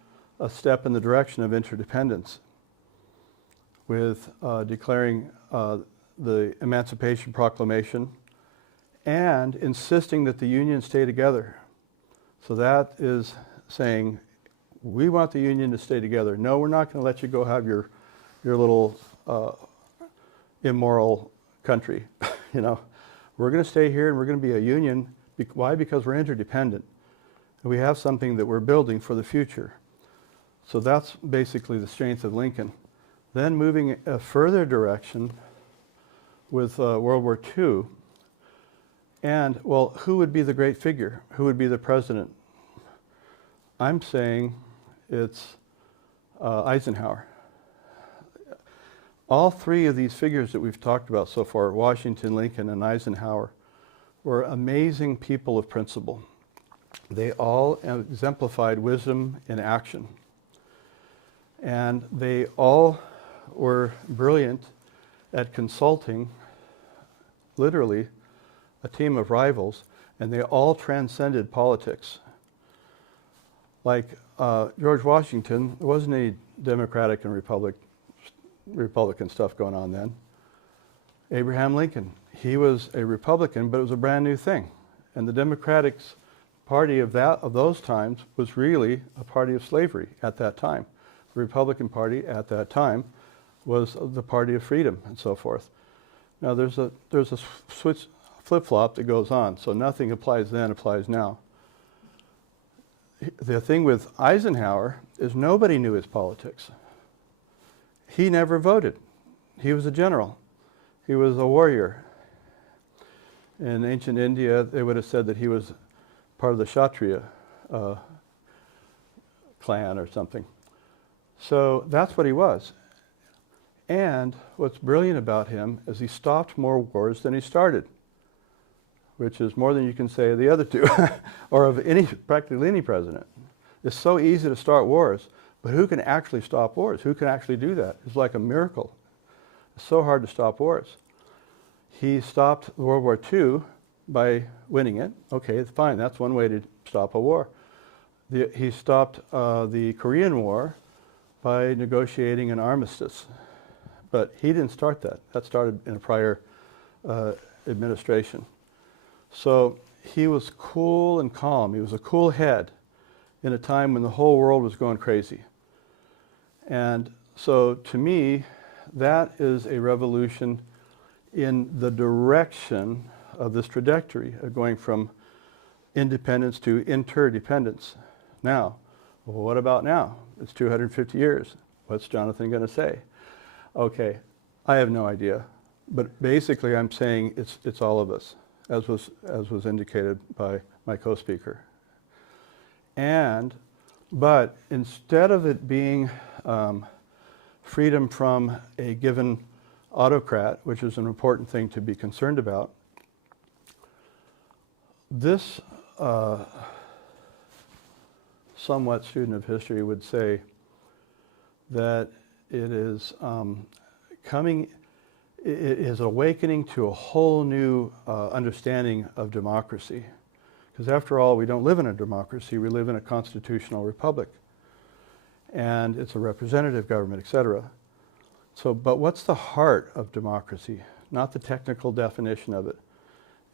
a step in the direction of interdependence with declaring the Emancipation Proclamation and insisting that the Union stay together. So that is saying, we want the Union to stay together. No, we're not going to let you go have your little immoral country. You know, we're going to stay here and we're going to be a union. Why? Because we're interdependent. And we have something that we're building for the future. So that's basically the strength of Lincoln. Then moving a further direction with World War II. And, well, who would be the great figure? Who would be the president? I'm saying it's Eisenhower. All 3 of these figures that we've talked about so far, Washington, Lincoln, and Eisenhower, were amazing people of principle. They all exemplified wisdom in action. And they all were brilliant at consulting, literally, a team of rivals, and they all transcended politics. Like George Washington, there wasn't any Democratic and Republican stuff going on then. Abraham Lincoln, he was a Republican, but it was a brand new thing. And the Democrats party of those times was really a party of slavery at that time. The Republican Party at that time was the party of freedom and so forth. Now there's a switch flip-flop that goes on, so nothing applies then applies now. The thing with Eisenhower is nobody knew his politics. He never voted. He was a general. He was a warrior. In ancient India, they would have said that he was part of the Kshatriya clan or something. So that's what he was. And what's brilliant about him is he stopped more wars than he started, which is more than you can say of the other two, or of practically any president. It's so easy to start wars, but who can actually stop wars? Who can actually do that? It's like a miracle. It's so hard to stop wars. He stopped World War II by winning it. Okay, fine, that's one way to stop a war. He stopped the Korean War by negotiating an armistice. But he didn't start that. That started in a prior administration. So he was cool and calm. He was a cool head in a time when the whole world was going crazy. And so to me, that is a revolution in the direction of this trajectory of going from independence to interdependence. Now, well, what about now? It's 250 years. What's Jonathan going to say? Okay, I have no idea. But basically I'm saying it's all of us, as was indicated by my co-speaker. But instead of it being freedom from a given autocrat, which is an important thing to be concerned about, this somewhat student of history would say that it is it is awakening to a whole new understanding of democracy. Because after all, we don't live in a democracy, we live in a constitutional republic. And it's a representative government, etc. So, but what's the heart of democracy? Not the technical definition of it.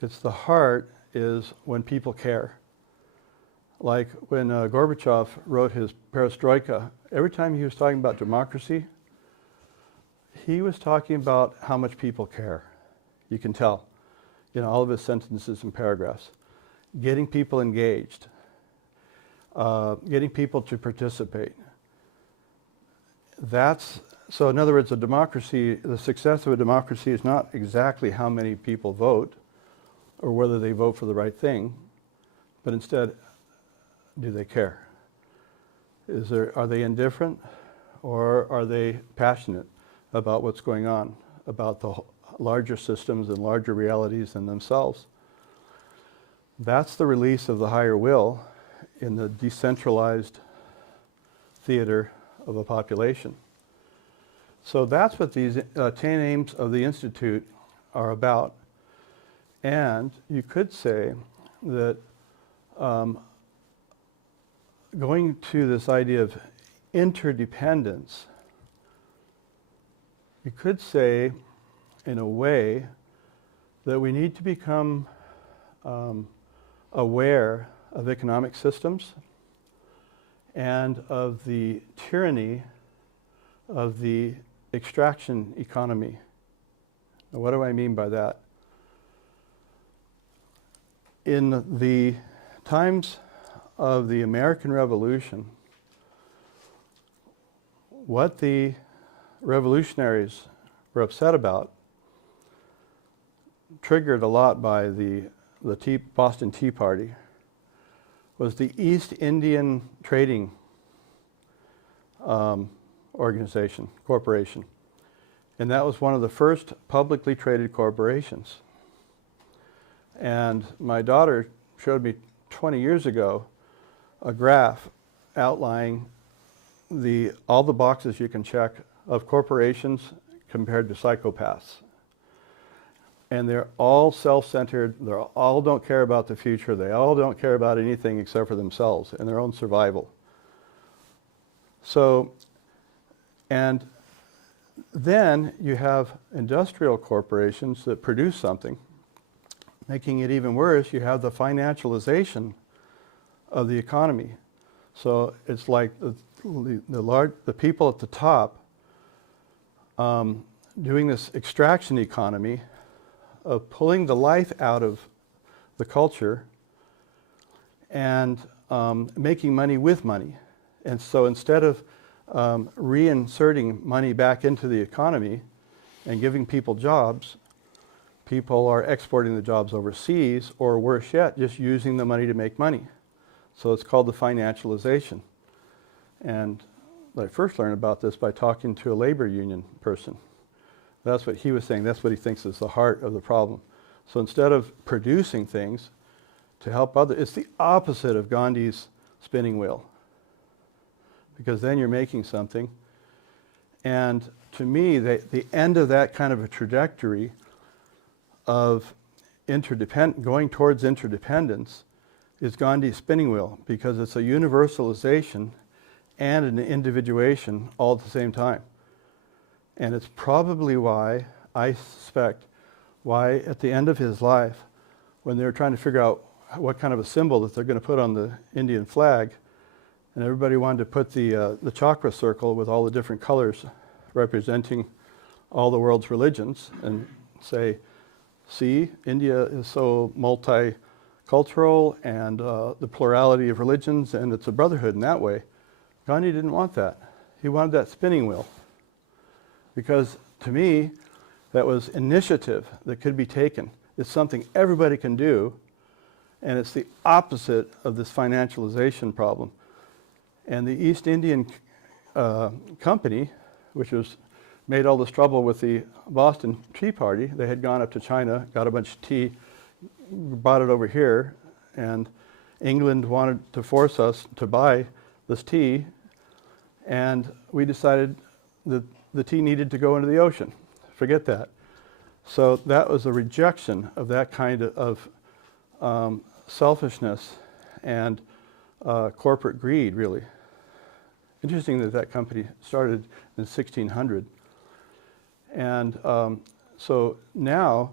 It's the heart is when people care. Like when Gorbachev wrote his perestroika, every time he was talking about democracy, he was talking about how much people care. You can tell in all of his sentences and paragraphs. Getting people engaged, getting people to participate. So in other words, a democracy, the success of a democracy is not exactly how many people vote or whether they vote for the right thing, but instead, do they care? Are they indifferent, or are they passionate about what's going on, about the larger systems and larger realities than themselves? That's the release of the higher will in the decentralized theater of a population. So that's what these 10 aims of the Institute are about. And you could say that going to this idea of interdependence, you could say, in a way, that we need to become aware of economic systems and of the tyranny of the extraction economy. Now, what do I mean by that? In the times of the American Revolution, what the revolutionaries were upset about, triggered a lot by the Boston Tea Party, was the East Indian Trading corporation. And that was one of the first publicly traded corporations. And my daughter showed me 20 years ago a graph outlining all the boxes you can check of corporations compared to psychopaths. And they're all self-centered, they all don't care about the future, they all don't care about anything except for themselves and their own survival. So, and then you have industrial corporations that produce something. Making it even worse, you have the financialization of the economy. So it's like the people at the top doing this extraction economy of pulling the life out of the culture and making money with money. And so instead of reinserting money back into the economy and giving people jobs, people are exporting the jobs overseas, or worse yet, just using the money to make money. So it's called the financialization. And I first learned about this by talking to a labor union person. That's what he was saying. That's what he thinks is the heart of the problem. So instead of producing things to help others, it's the opposite of Gandhi's spinning wheel. Because then you're making something. And to me, the end of that kind of a trajectory of going towards interdependence is Gandhi's spinning wheel, because it's a universalization and an individuation all at the same time. And it's probably why, I suspect, why at the end of his life, when they were trying to figure out what kind of a symbol that they're going to put on the Indian flag, and everybody wanted to put the chakra circle with all the different colors representing all the world's religions, and say, see, India is so multicultural, and the plurality of religions, and it's a brotherhood in that way. Gandhi didn't want that. He wanted that spinning wheel. Because to me, that was initiative that could be taken. It's something everybody can do, and it's the opposite of this financialization problem. And the East Indian Company, which was made all this trouble with the Boston Tea Party, they had gone up to China, got a bunch of tea, brought it over here, and England wanted to force us to buy this tea, and we decided that the tea needed to go into the ocean. Forget that. So that was a rejection of that kind of selfishness and corporate greed, really. Interesting that that company started in 1600. And so now,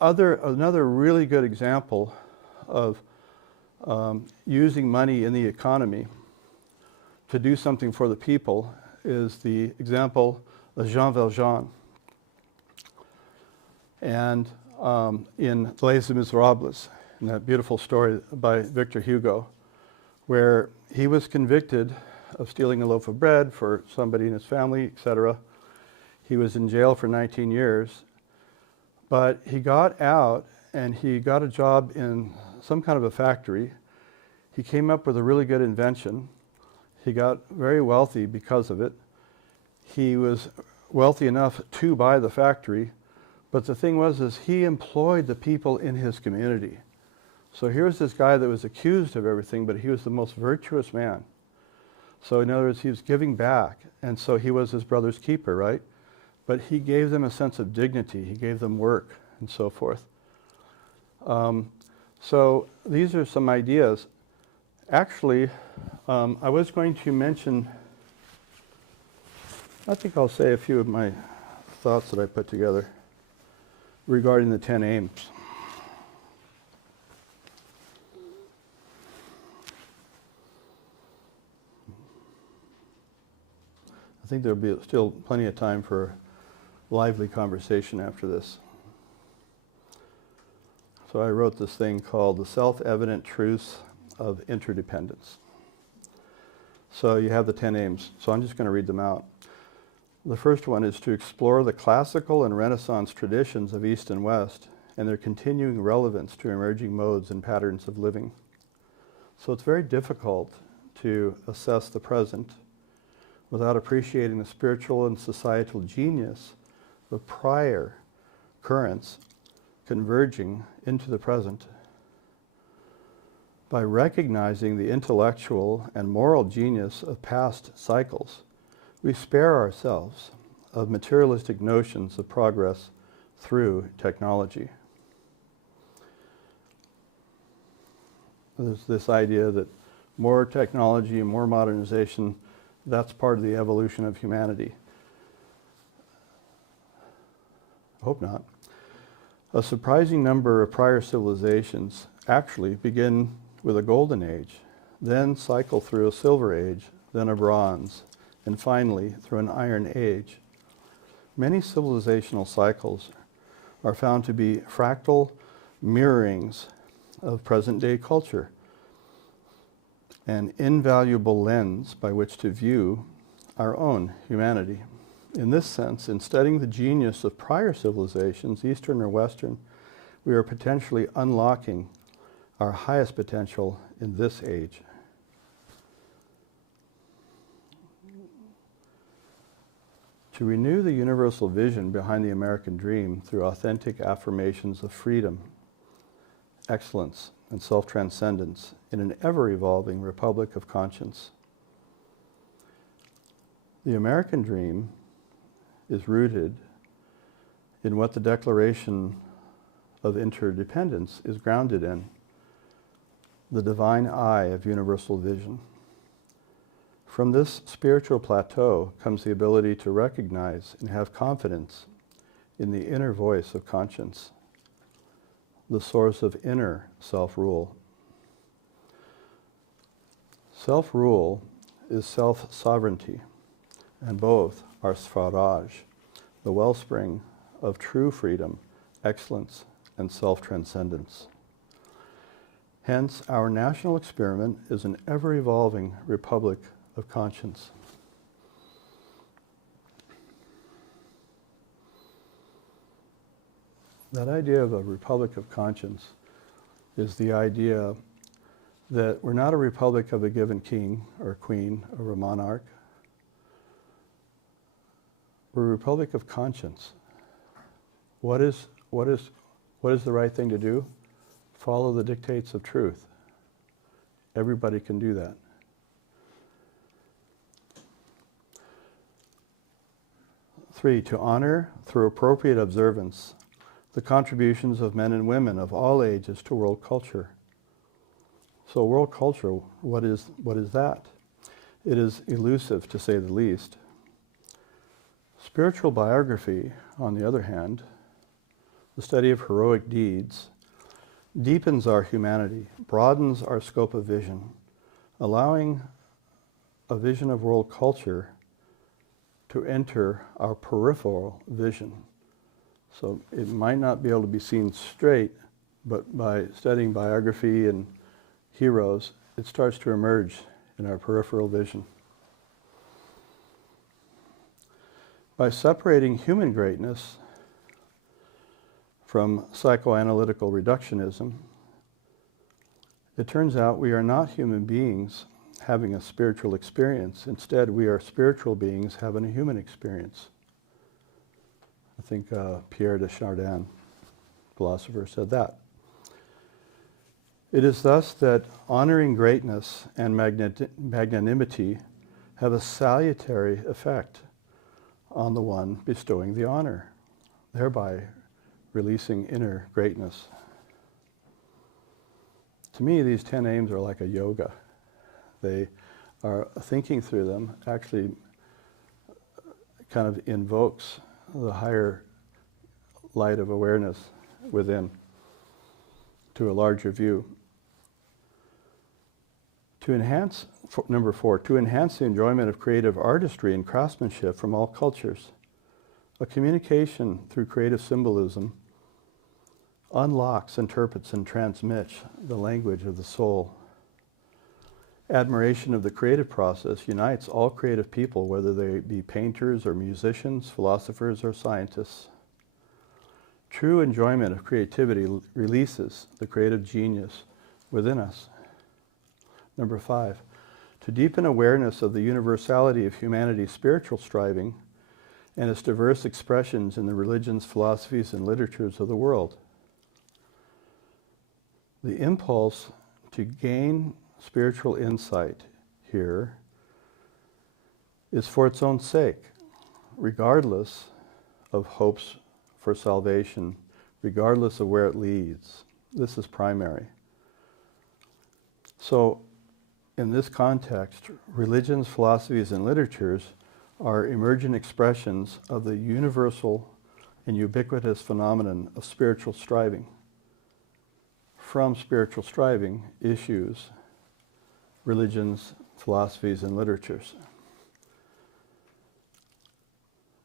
another really good example of using money in the economy to do something for the people is the example of Jean Valjean. And in Les Miserables, in that beautiful story by Victor Hugo, where he was convicted of stealing a loaf of bread for somebody in his family, etc. He was in jail for 19 years, but he got out and he got a job in some kind of a factory. He came up with a really good invention. He got very wealthy because of it. He was wealthy enough to buy the factory, but the thing was is he employed the people in his community. So here's this guy that was accused of everything, but he was the most virtuous man. So in other words, he was giving back, and so he was his brother's keeper, right? But he gave them a sense of dignity. He gave them work and so forth. So these are some ideas. Actually, I was going to mention, I think I'll say a few of my thoughts that I put together regarding the 10 aims. I think there'll be still plenty of time for lively conversation after this. So I wrote this thing called The Self-Evident Truths of Interdependence. So you have the 10 aims. So I'm just going to read them out. The first one is to explore the classical and Renaissance traditions of East and West and their continuing relevance to emerging modes and patterns of living. So it's very difficult to assess the present without appreciating the spiritual and societal genius of prior currents converging into the present. By recognizing the intellectual and moral genius of past cycles, we spare ourselves of materialistic notions of progress through technology. There's this idea that more technology and more modernization, that's part of the evolution of humanity. I hope not. A surprising number of prior civilizations actually begin with a golden age, then cycle through a silver age, then a bronze, and finally through an iron age. Many civilizational cycles are found to be fractal mirrorings of present-day culture, an invaluable lens by which to view our own humanity. In this sense, in studying the genius of prior civilizations, Eastern or Western, we are potentially unlocking our highest potential in this age. To renew the universal vision behind the American dream through authentic affirmations of freedom, excellence, and self-transcendence in an ever-evolving republic of conscience. The American dream is rooted in what the Declaration of Interdependence is grounded in, the divine eye of universal vision. From this spiritual plateau comes the ability to recognize and have confidence in the inner voice of conscience, the source of inner self-rule. Self-rule is self-sovereignty, and both are Swaraj, the wellspring of true freedom, excellence, and self-transcendence. Hence, our national experiment is an ever-evolving republic of conscience. That idea of a republic of conscience is the idea that we're not a republic of a given king or queen or a monarch. We're a republic of conscience. What is the right thing to do? Follow the dictates of truth. Everybody can do that. Three, to honor through appropriate observance the contributions of men and women of all ages to world culture. So world culture, what is that? It is elusive, to say the least. Spiritual biography, on the other hand, the study of heroic deeds, deepens our humanity, broadens our scope of vision, allowing a vision of world culture to enter our peripheral vision. So it might not be able to be seen straight, but by studying biography and heroes, it starts to emerge in our peripheral vision. By separating human greatness from psychoanalytical reductionism, it turns out we are not human beings having a spiritual experience. Instead, we are spiritual beings having a human experience. I think Pierre de Chardin, philosopher, said that. It is thus that honoring greatness and magnanimity have a salutary effect on the one bestowing the honor, thereby releasing inner greatness. To me, these 10 aims are like a yoga. They are thinking through them actually kind of invokes the higher light of awareness within to a larger view. To enhance, number 4, to enhance the enjoyment of creative artistry and craftsmanship from all cultures. A communication through creative symbolism unlocks, interprets, and transmits the language of the soul. Admiration of the creative process unites all creative people, whether they be painters or musicians, philosophers or scientists. True enjoyment of creativity releases the creative genius within us. Number 5, to deepen awareness of the universality of humanity's spiritual striving and its diverse expressions in the religions, philosophies, and literatures of the world. The impulse to gain spiritual insight here is for its own sake, regardless of hopes for salvation, regardless of where it leads. This is primary. So, in this context, religions, philosophies, and literatures are emergent expressions of the universal and ubiquitous phenomenon of spiritual striving. from spiritual striving issues, religions, philosophies, and literatures.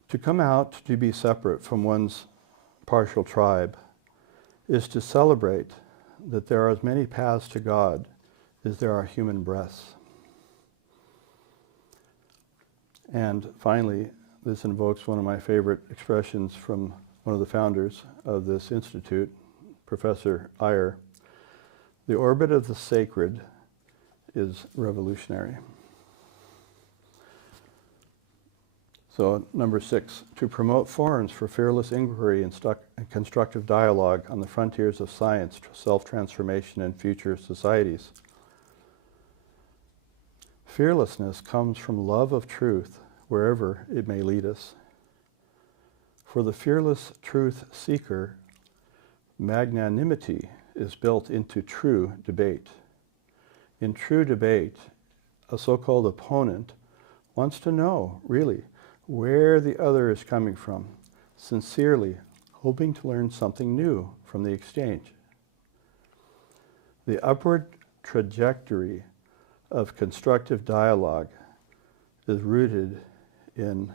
To come out to be separate from one's partial tribe is to celebrate that there are as many paths to God as there are human breaths. And finally, this invokes one of my favorite expressions from one of the founders of this institute, Professor Iyer. The orbit of the sacred is revolutionary. So, number 6, to promote forums for fearless inquiry and constructive dialogue on the frontiers of science, self-transformation, and future societies. Fearlessness comes from love of truth, wherever it may lead us. For the fearless truth seeker, magnanimity is built into true debate. In true debate, a so-called opponent wants to know, really, where the other is coming from, sincerely hoping to learn something new from the exchange. The upward trajectory of constructive dialogue is rooted in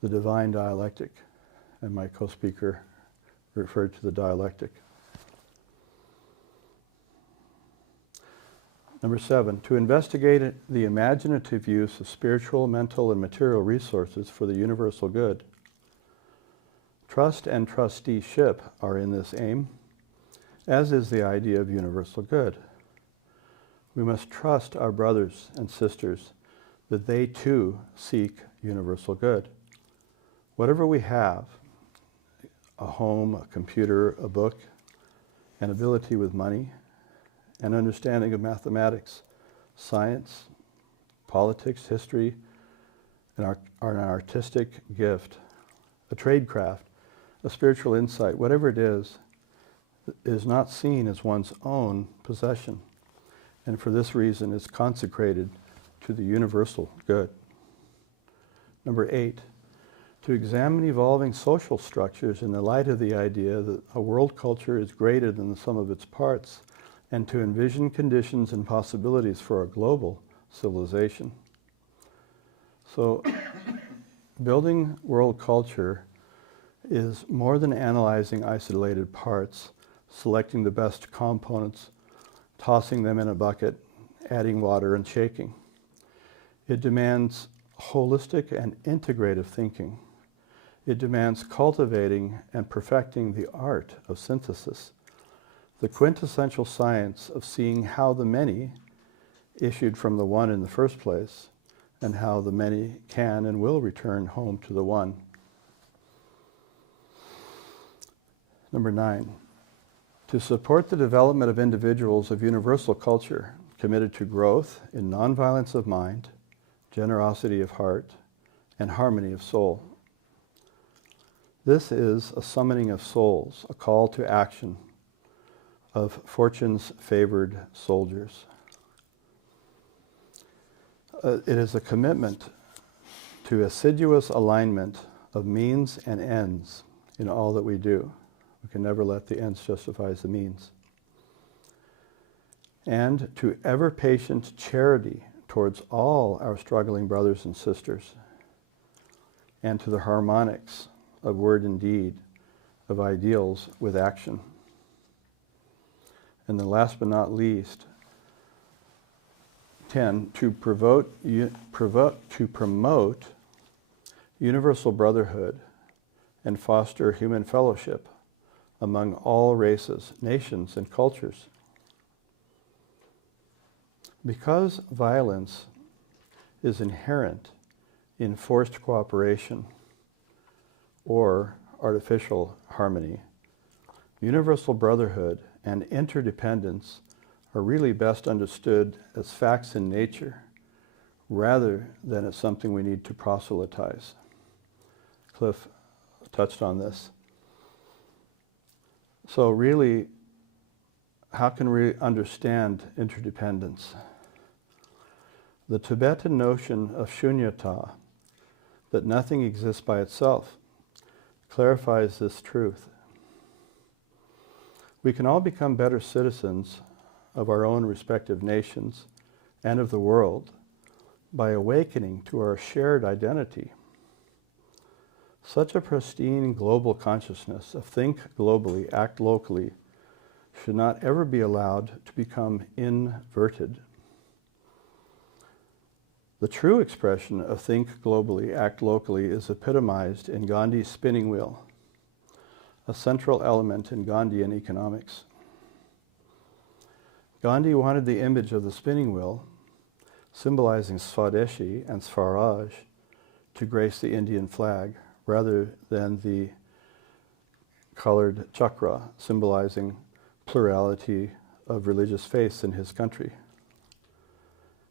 the divine dialectic, and my co-speaker referred to the dialectic. Number 7, to investigate the imaginative use of spiritual, mental, and material resources for the universal good. Trust and trusteeship are in this aim, as is the idea of universal good. We must trust our brothers and sisters that they too seek universal good. Whatever we have, a home, a computer, a book, an ability with money, an understanding of mathematics, science, politics, history, and an artistic gift, a tradecraft, a spiritual insight, whatever it is not seen as one's own possession, and for this reason is consecrated to the universal good. Number 8, to examine evolving social structures in the light of the idea that a world culture is greater than the sum of its parts, and to envision conditions and possibilities for a global civilization. So, building world culture is more than analyzing isolated parts, selecting the best components, tossing them in a bucket, adding water and shaking. It demands holistic and integrative thinking. It demands cultivating and perfecting the art of synthesis, the quintessential science of seeing how the many issued from the one in the first place, and how the many can and will return home to the one. Number 9, to support the development of individuals of universal culture committed to growth in nonviolence of mind, generosity of heart, and harmony of soul. This is a summoning of souls, a call to action of fortune's favored soldiers. It is a commitment to assiduous alignment of means and ends in all that we do. We can never let the ends justify the means. And to ever-patient charity towards all our struggling brothers and sisters, and to the harmonics of word and deed, of ideals with action. And then last but not least, 10, to promote universal brotherhood and foster human fellowship among all races, nations, and cultures. Because violence is inherent in forced cooperation or artificial harmony, universal brotherhood and interdependence are really best understood as facts in nature rather than as something we need to proselytize. Cliff touched on this. So really, how can we understand interdependence? The Tibetan notion of shunyata, that nothing exists by itself, clarifies this truth. We can all become better citizens of our own respective nations and of the world by awakening to our shared identity. Such a pristine global consciousness of think globally, act locally should not ever be allowed to become inverted. The true expression of think globally, act locally is epitomized in Gandhi's spinning wheel, a central element in Gandhian economics. Gandhi wanted the image of the spinning wheel, symbolizing Swadeshi and Swaraj, to grace the Indian flag, rather than the colored chakra, symbolizing plurality of religious faiths in his country.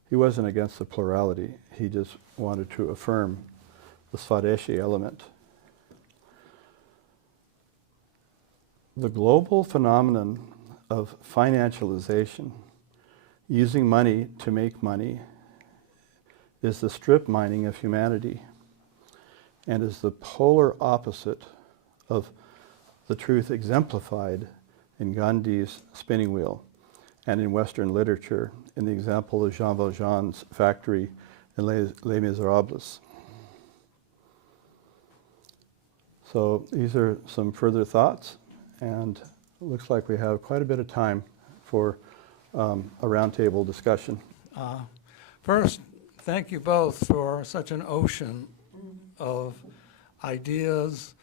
He wasn't against the plurality, he just wanted to affirm the Swadeshi element. The global phenomenon of financialization, using money to make money, is the strip mining of humanity and is the polar opposite of the truth exemplified in Gandhi's spinning wheel and in Western literature in the example of Jean Valjean's factory in Les Miserables. So these are some further thoughts, and it looks like we have quite a bit of time for a roundtable discussion. First, thank you both for such an ocean of ideas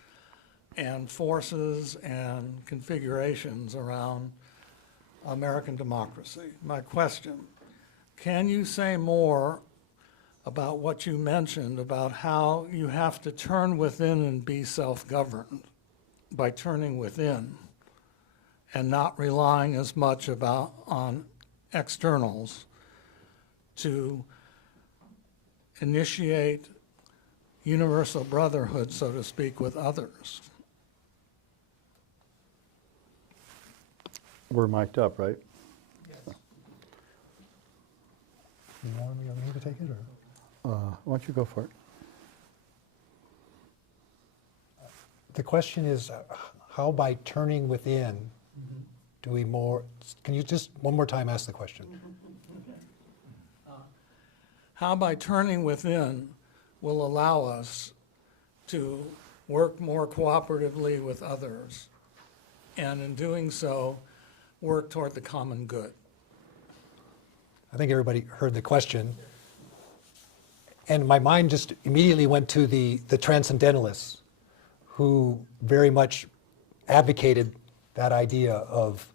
and forces and configurations around American democracy. My question, can you say more about what you mentioned about how you have to turn within and be self-governed by turning within and not relying as much on externals to initiate universal brotherhood, so to speak, with others? We're mic'd up, right? You want me to take it, or? Why don't you go for it? The question is, how by turning within do we more, can you just one more time ask the question? How by turning within will allow us to work more cooperatively with others, and in doing so, work toward the common good? I think everybody heard the question. And my mind just immediately went to the transcendentalists who very much advocated that idea of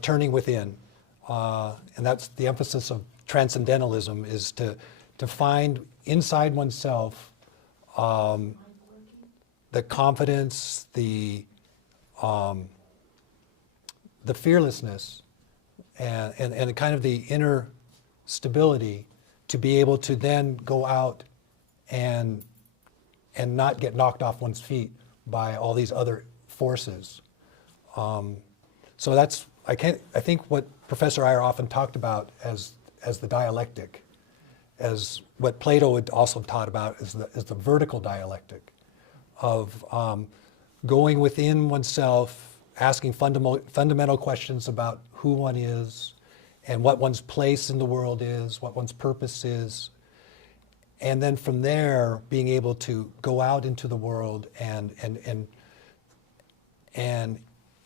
turning within. And that's the emphasis of transcendentalism, is to find inside oneself the confidence, the fearlessness, and kind of the inner stability to be able to then go out and not get knocked off one's feet by all these other forces. So that's, I think what Professor Iyer often talked about as the dialectic, as what Plato had also taught about as the vertical dialectic of going within oneself, asking fundamental questions about who one is and what one's place in the world is, what one's purpose is, and then from there being able to go out into the world and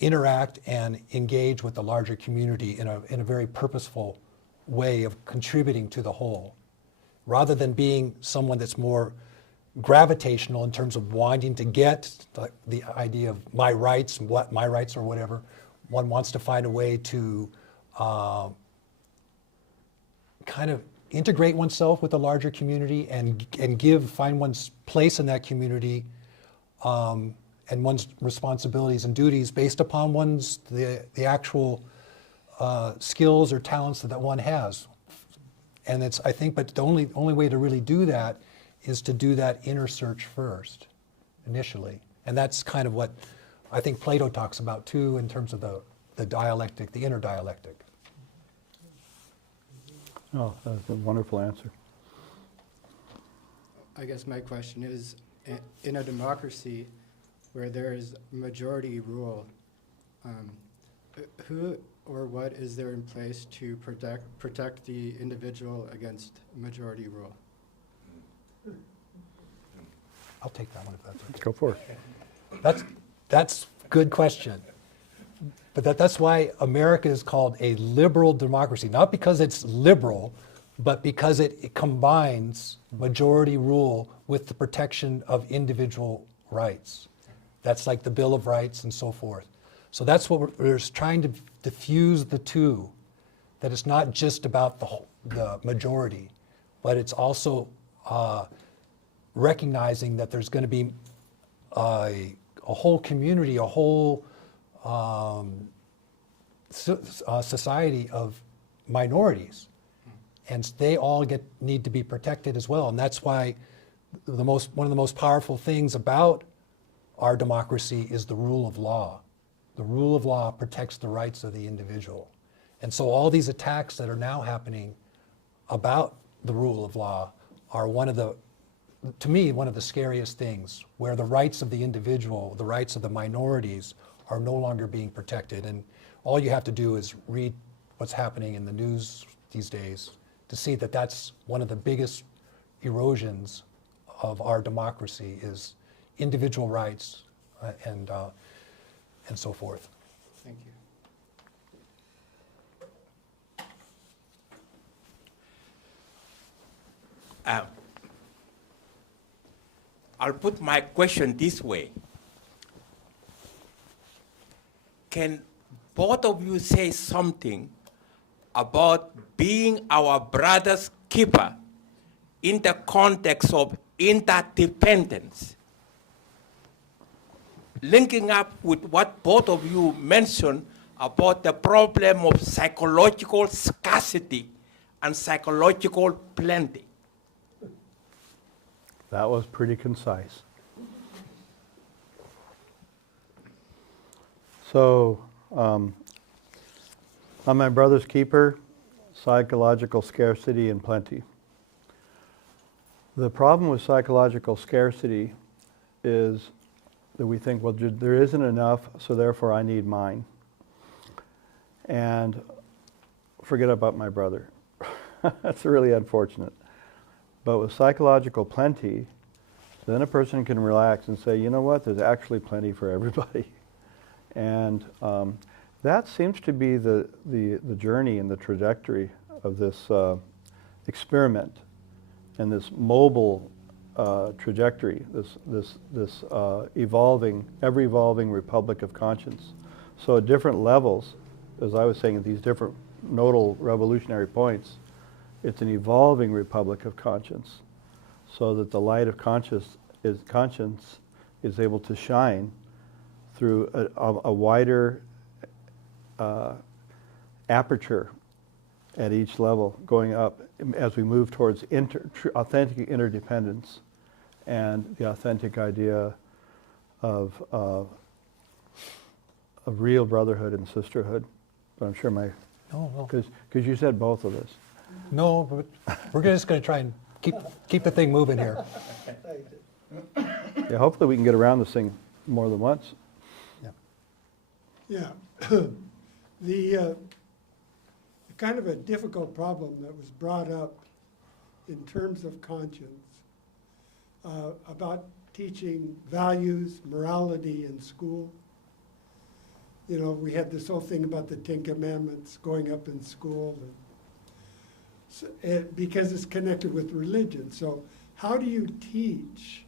interact and engage with the larger community in a very purposeful way of contributing to the whole, rather than being someone that's more gravitational in terms of wanting to get the idea of my rights, what my rights or whatever. One wants to find a way to kind of integrate oneself with the larger community and find one's place in that community and one's responsibilities and duties based upon the actual skills or talents that one has. And it's, I think, but the only way to really do that is to do that inner search first, initially. And that's kind of what I think Plato talks about too in terms of the dialectic, the inner dialectic. Oh, that's a wonderful answer. I guess my question is, in a democracy where there is majority rule, who or what is there in place to protect the individual against majority rule? I'll take that one if that's okay. Go for it. That's a good question. But that's why America is called a liberal democracy, not because it's liberal, but because it combines majority rule with the protection of individual rights. That's like the Bill of Rights and so forth. So that's what we're trying to diffuse the two, that it's not just about the majority, but it's also recognizing that there's going to be a whole community, a whole society of minorities, and they all need to be protected as well. And that's why one of the most powerful things about our democracy is the rule of law. The rule of law protects the rights of the individual. And so all these attacks that are now happening about the rule of law are to me, one of the scariest things, where the rights of the individual, the rights of the minorities are no longer being protected. And all you have to do is read what's happening in the news these days to see that that's one of the biggest erosions of our democracy is individual rights and so forth. Thank you. I'll put my question this way. Can both of you say something about being our brother's keeper in the context of interdependence? Linking up with what both of you mentioned about the problem of psychological scarcity and psychological plenty. That was pretty concise. So, I'm my brother's keeper, psychological scarcity and plenty. The problem with psychological scarcity is that we think, well, there isn't enough, so therefore I need mine. And forget about my brother. That's really unfortunate. But with psychological plenty, then a person can relax and say, you know what, there's actually plenty for everybody. And that seems to be the journey and the trajectory of this experiment and this mobile trajectory, this ever-evolving republic of conscience. So at different levels, as I was saying, at these different nodal revolutionary points, it's an evolving republic of conscience, so that the light of conscience is able to shine through a wider aperture at each level, going up as we move towards authentic interdependence and the authentic idea of real brotherhood and sisterhood. But I'm sure No. because you said both of this. No, but we're just going to try and keep the thing moving here. Yeah, hopefully we can get around this thing more than once. Yeah, the kind of a difficult problem that was brought up in terms of conscience about teaching values, morality in school. You know, we had this whole thing about the Ten Commandments going up in school, and so because it's connected with religion. So how do you teach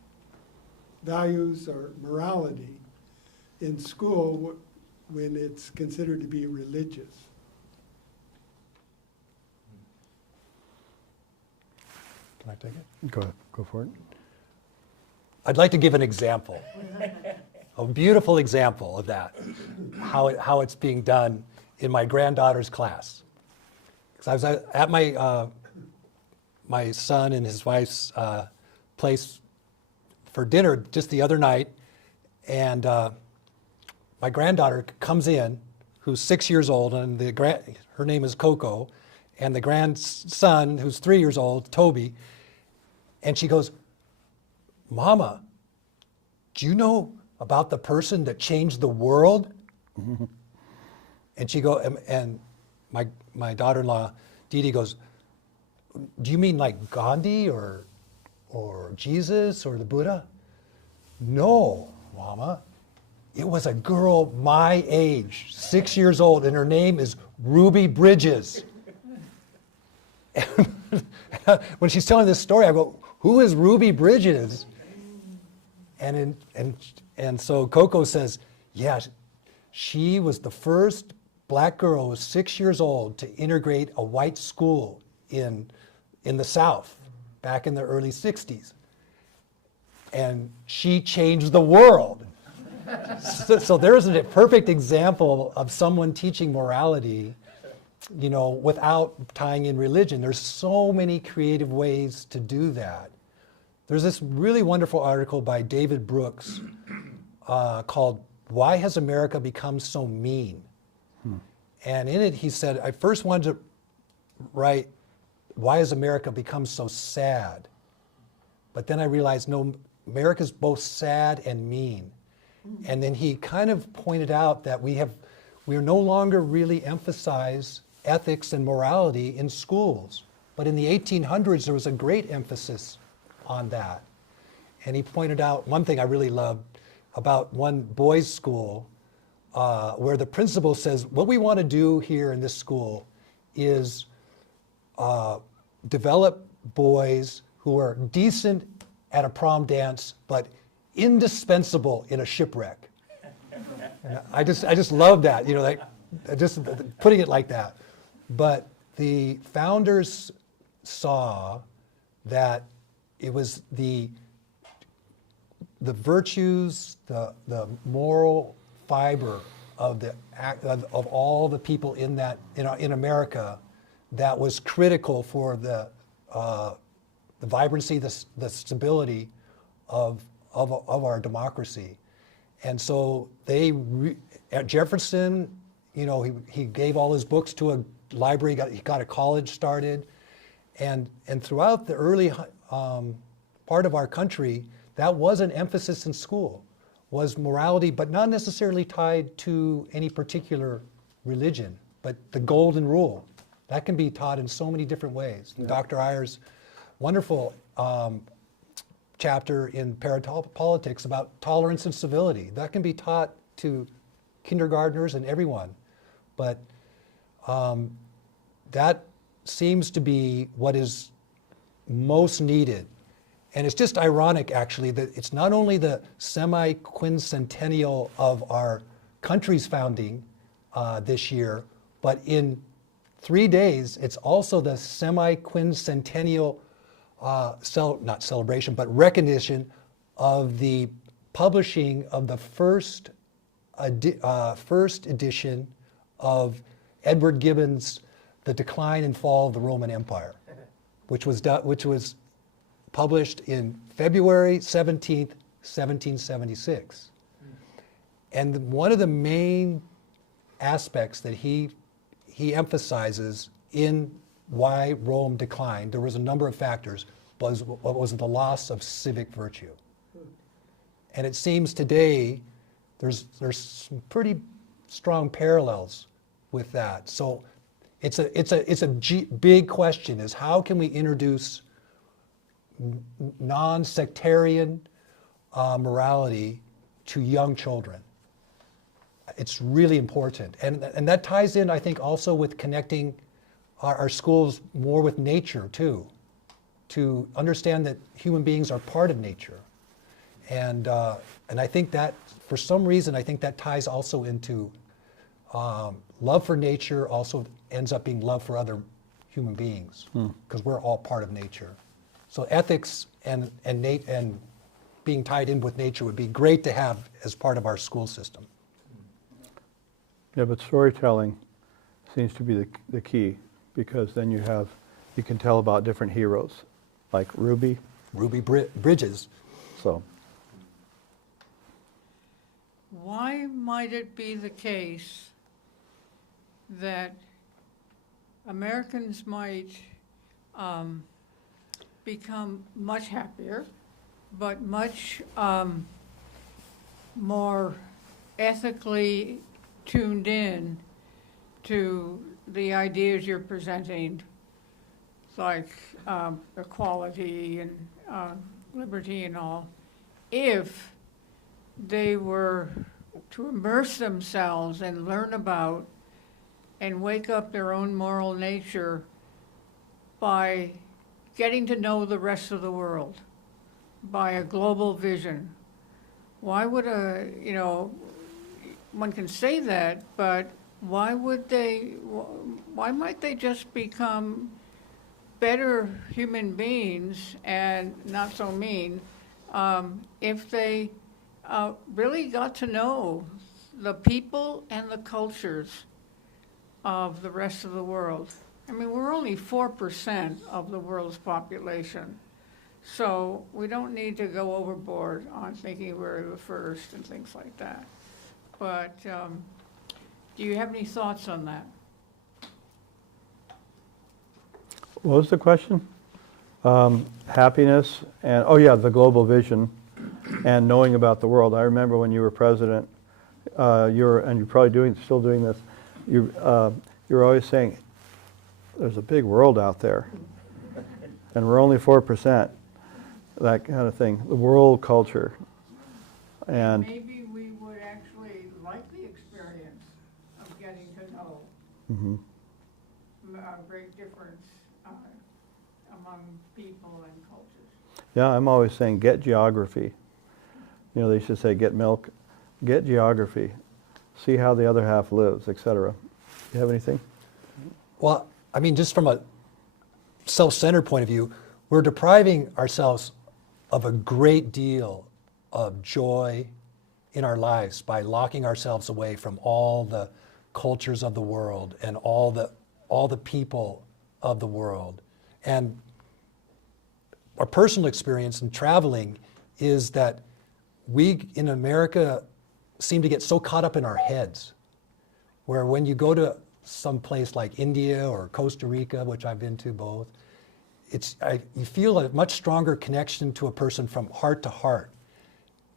values or morality in school when it's considered to be religious? Can I take it? Go for it. I'd like to give an example, a beautiful example of that, how it's being done in my granddaughter's class. Because I was at my son and his wife's place for dinner just the other night, and my granddaughter comes in, who's 6 years old, and her name is Coco, and the grandson, who's 3 years old, Toby, and she goes, "Mama, do you know about the person that changed the world?" And and my daughter-in-law, Dee Dee, goes, do you mean like Gandhi or Jesus or the Buddha? No, Mama. It was a girl my age, 6 years old, and her name is Ruby Bridges. And when she's telling this story, I go, who is Ruby Bridges? And so Coco says, yeah, she was the first black girl who was 6 years old to integrate a white school in the South back in the early 60s. And she changed the world. So there's a perfect example of someone teaching morality, you know, without tying in religion. There's so many creative ways to do that. There's this really wonderful article by David Brooks called Why Has America Become So Mean? And in it he said, I first wanted to write, why has America become so sad? But then I realized, no, America's both sad and mean. And then he kind of pointed out that we are no longer really emphasize ethics and morality in schools. But in the 1800s, there was a great emphasis on that. And he pointed out one thing I really loved about one boys' school where the principal says, what we want to do here in this school is develop boys who are decent at a prom dance, but indispensable in a shipwreck. And I just love that, you know, like just putting it like that. But the founders saw that it was the virtues, the moral fiber of all the people in that in America that was critical for the vibrancy, the stability of our democracy. And so at Jefferson, you know, he gave all his books to a library, he got a college started, and throughout the early part of our country, that was an emphasis in school, was morality, but not necessarily tied to any particular religion, but the golden rule. That can be taught in so many different ways. Yeah. Dr. Iyer's wonderful chapter in Parapolitics about tolerance and civility. That can be taught to kindergartners and everyone. But that seems to be what is most needed. And it's just ironic, actually, that it's not only the semi-quincentennial of our country's founding this year, but in 3 days, it's also the semi-quincentennial not celebration, but recognition of the publishing of the first edition of Edward Gibbon's The Decline and Fall of the Roman Empire, which was published in February 17th, 1776. And one of the main aspects that he emphasizes in why Rome declined, there was a number of factors, was the loss of civic virtue. And it seems today there's some pretty strong parallels with that. So it's a big question, is how can we introduce non-sectarian morality to young children? It's really important. And that ties in, I think, also with connecting our schools more with nature, too, to understand that human beings are part of nature. And I think that, for some reason, I think that ties also into love for nature also ends up being love for other human beings, because we're all part of nature. So ethics and being tied in with nature would be great to have as part of our school system. Yeah, but storytelling seems to be the key, because then you can tell about different heroes, like Ruby Bridges. So. Why might it be the case that Americans might become much happier, but much more ethically tuned in to the ideas you're presenting, like equality and liberty and all, if they were to immerse themselves and learn about and wake up their own moral nature by getting to know the rest of the world, by a global vision. Why would one can say that, but why might they just become better human beings and not so mean if they really got to know the people and the cultures of the rest of the world? I mean, we're only 4% of the world's population, so we don't need to go overboard on thinking we're the first and things like that. But do you have any thoughts on that? What was the question? Happiness and, oh yeah, the global vision and knowing about the world. I remember when you were president, and you're probably still doing this, you were always saying, there's a big world out there, and we're only 4%, that kind of thing, the world culture. And maybe we would actually like the experience of getting to know a great difference among people and cultures. yeah, I'm always saying get geography. You know, they should say get milk, get geography, see how the other half lives, etc. You have anything? Well, I mean, just from a self-centered point of view, we're depriving ourselves of a great deal of joy in our lives by locking ourselves away from all the cultures of the world and all the people of the world. And our personal experience in traveling is that we in America seem to get so caught up in our heads, where when you go to some place like India or Costa Rica, which I've been to both, you feel a much stronger connection to a person from heart to heart.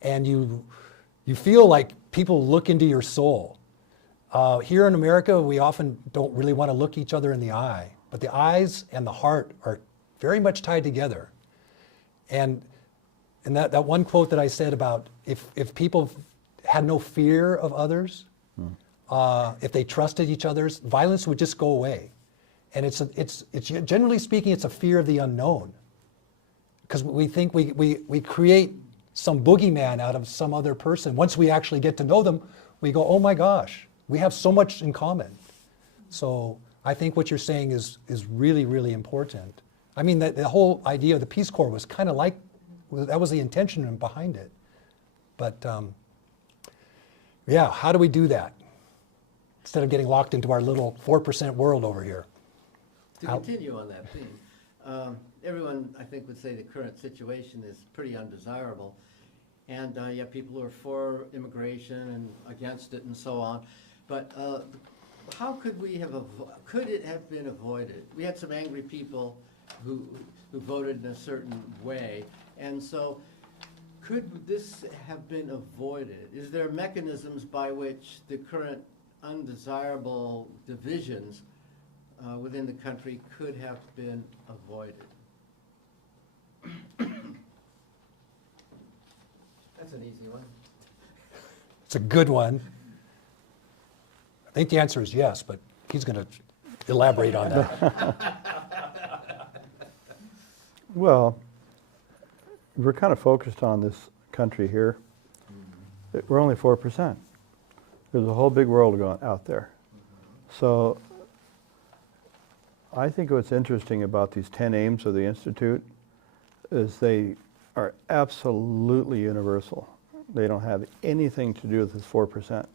And you feel like people look into your soul. Here in America, we often don't really want to look each other in the eye, but the eyes and the heart are very much tied together. And that one quote that I said about if people had no fear of others, if they trusted each other, violence would just go away. And it's generally speaking, it's a fear of the unknown, because we think we create some boogeyman out of some other person. Once we actually get to know them, we go, oh my gosh, we have so much in common. So I think what you're saying is really, really important. I mean, the whole idea of the Peace Corps was kind of like, that was the intention behind it. But yeah, how do we do that? Instead of getting locked into our little 4% world over here. To continue on that theme, everyone, I think, would say the current situation is pretty undesirable. And yeah, people who are for immigration and against it and so on. But how could could it have been avoided? We had some angry people who voted in a certain way. And so could this have been avoided? Is there mechanisms by which the current undesirable divisions within the country could have been avoided? That's an easy one. It's a good one. I think the answer is yes, but he's going to elaborate on that. Well, we're kind of focused on this country here. We're only 4%. There's a whole big world going out there. So I think what's interesting about these 10 aims of the Institute is they are absolutely universal. They don't have anything to do with this 4%.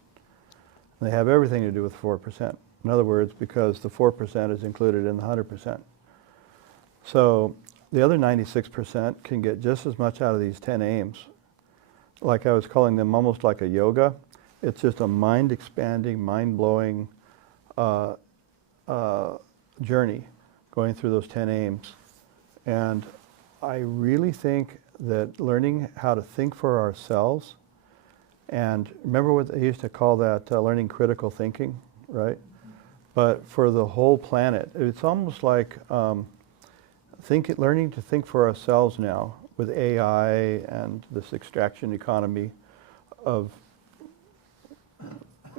They have everything to do with 4%. In other words, because the 4% is included in the 100%. So the other 96% can get just as much out of these 10 aims. Like I was calling them almost like a yoga. It's just a mind-expanding, mind-blowing journey going through those 10 aims. And I really think that learning how to think for ourselves, and remember what they used to call that learning critical thinking, right? but for the whole planet. It's almost like learning to think for ourselves now with AI and this extraction economy of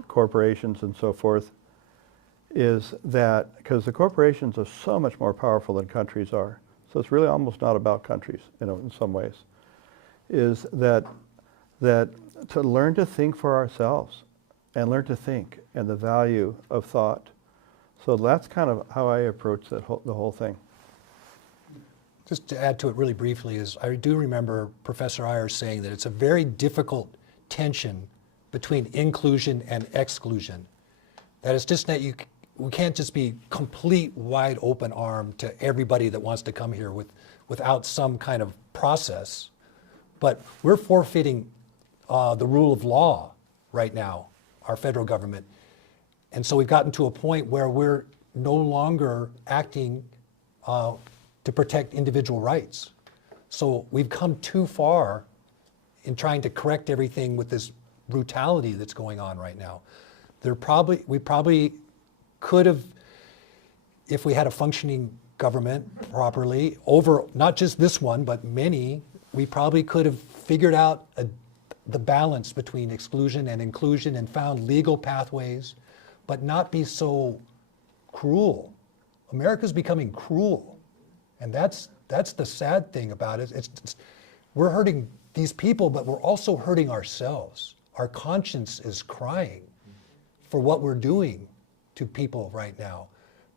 corporations and so forth, is that, because the corporations are so much more powerful than countries are, so it's really almost not about countries, in some ways, is that to learn to think for ourselves and learn to think and the value of thought. So that's kind of how I approach the whole thing. Just to add to it really briefly, is I do remember Professor Iyer saying that it's a very difficult tension between inclusion and exclusion. That it's just that we can't just be complete wide open arm to everybody that wants to come here without some kind of process. But we're forfeiting the rule of law right now, our federal government. And so we've gotten to a point where we're no longer acting to protect individual rights. So we've come too far in trying to correct everything with this brutality that's going on right now. We probably could have, if we had a functioning government properly, over not just this one, but many, we probably could have figured out the balance between exclusion and inclusion and found legal pathways, but not be so cruel. America's becoming cruel. And that's the sad thing about it. We're hurting these people, but we're also hurting ourselves. Our conscience is crying for what we're doing to people right now.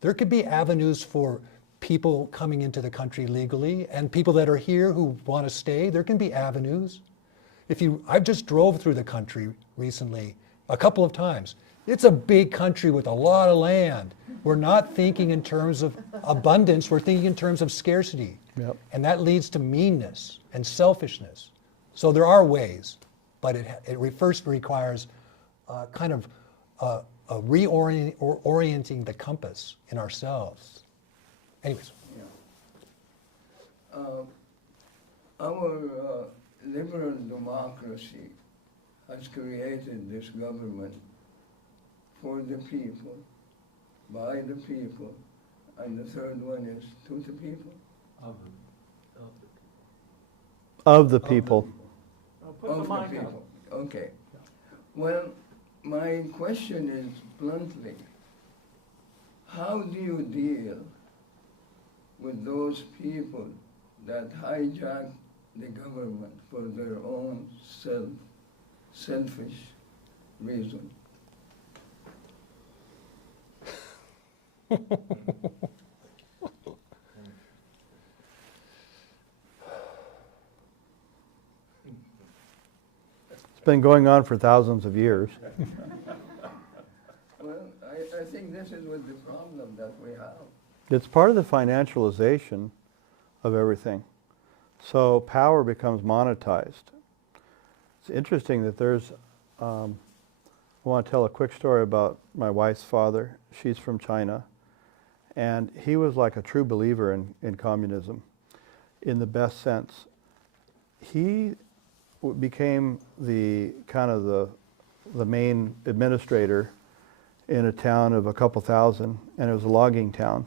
There could be avenues for people coming into the country legally and people that are here who want to stay. There can be avenues. I just drove through the country recently a couple of times. It's a big country with a lot of land. We're not thinking in terms of abundance, we're thinking in terms of scarcity. Yep. And that leads to meanness and selfishness. So there are ways, but it first requires kind of reorienting the compass in ourselves. Anyways. Yeah. Our liberal democracy has created this government for the people, by the people, and the third one is to the people. Of the people. Of the people. Okay. Well, my question is bluntly, how do you deal with those people that hijack the government for their own selfish reason? It's been going on for thousands of years. Well, I think this is what the problem that we have. It's part of the financialization of everything. So power becomes monetized. It's interesting that I want to tell a quick story about my wife's father. She's from China. And he was like a true believer in communism, in the best sense. He became the main administrator in a town of a couple thousand, and it was a logging town.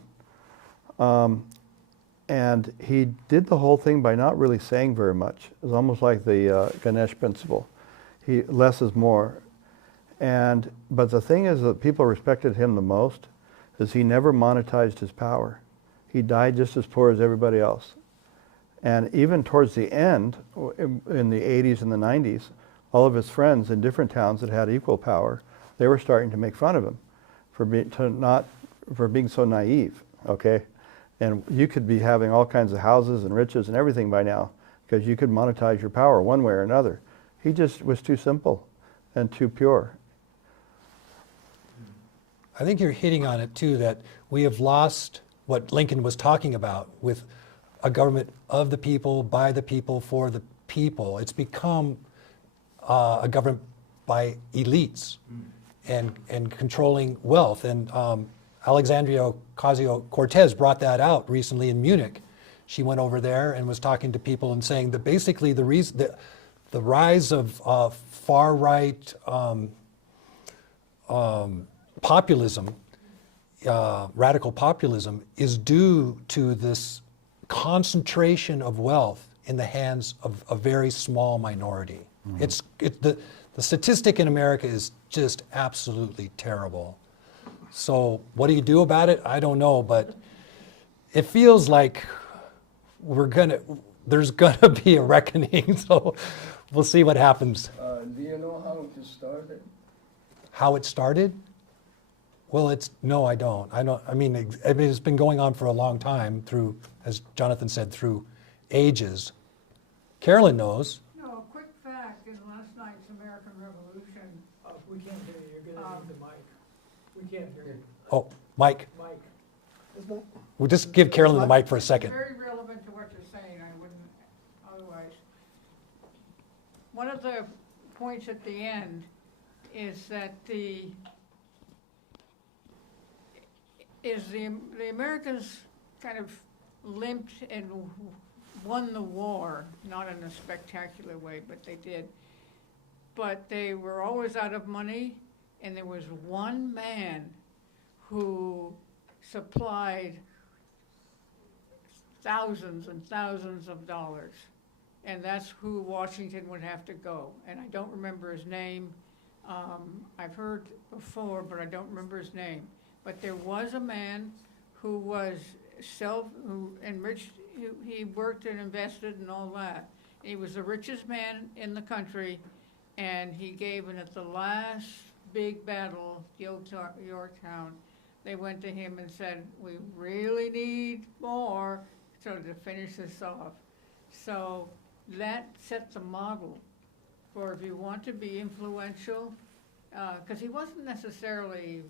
And he did the whole thing by not really saying very much. It was almost like the Ganesh principle. Less is more. But the thing is that people respected him the most is he never monetized his power. He died just as poor as everybody else. And even towards the end, in the 80s and the 90s, all of his friends in different towns that had equal power, they were starting to make fun of him for being so naive, okay? And you could be having all kinds of houses and riches and everything by now because you could monetize your power one way or another. He just was too simple and too pure. I think you're hitting on it too, that we have lost what Lincoln was talking about with a government of the people, by the people, for the people. It's become a government by elites and controlling wealth. And Alexandria Ocasio-Cortez brought that out recently in Munich. She went over there and was talking to people and saying that basically the rise of far-right populism radical populism is due to this concentration of wealth in the hands of a very small minority. The statistic in America is just absolutely terrible. So what do you do about it? I don't know, but it feels like there's gonna be a reckoning. So we'll see what happens. Do you know how it started? How it started? Well, no, I don't. I mean, it's been going on for a long time through, as Jonathan said, through ages. Carolyn knows. No, a quick fact, in last night's American Revolution. We can't hear you, you're getting into the mic. We can't hear you. Oh, Mike, Mike. we'll just give Carolyn the mic for a second. Very relevant to what you're saying, I wouldn't otherwise. One of the points at the end is that the Americans kind of limped and won the war, not in a spectacular way, but they did. But they were always out of money, and there was one man who supplied thousands and thousands of dollars. And that's who Washington would have to go. And I don't remember his name. I've heard before, but I don't remember his name. But there was a man who was who enriched, he worked and invested and all that. He was the richest man in the country, and he gave, and at the last big battle, Yorktown, they went to him and said, we really need more so to finish this off. So that set the model for if you want to be influential, because he wasn't necessarily,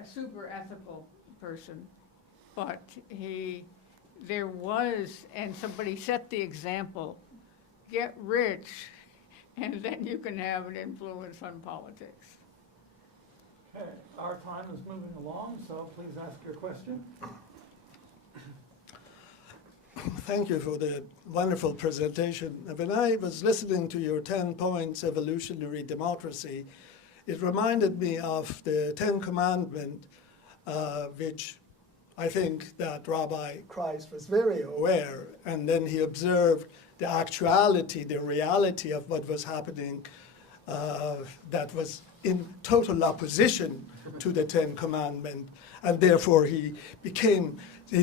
a super ethical person, but there was, and somebody set the example, get rich, and then you can have an influence on politics. Okay, our time is moving along, so please ask your question. Thank you for the wonderful presentation. When I was listening to your 10 points evolutionary democracy, it reminded me of the 10 Commandments, which I think that Rabbi Christ was very aware, and then he observed the actuality, the reality of what was happening that was in total opposition to the 10 Commandments, and therefore he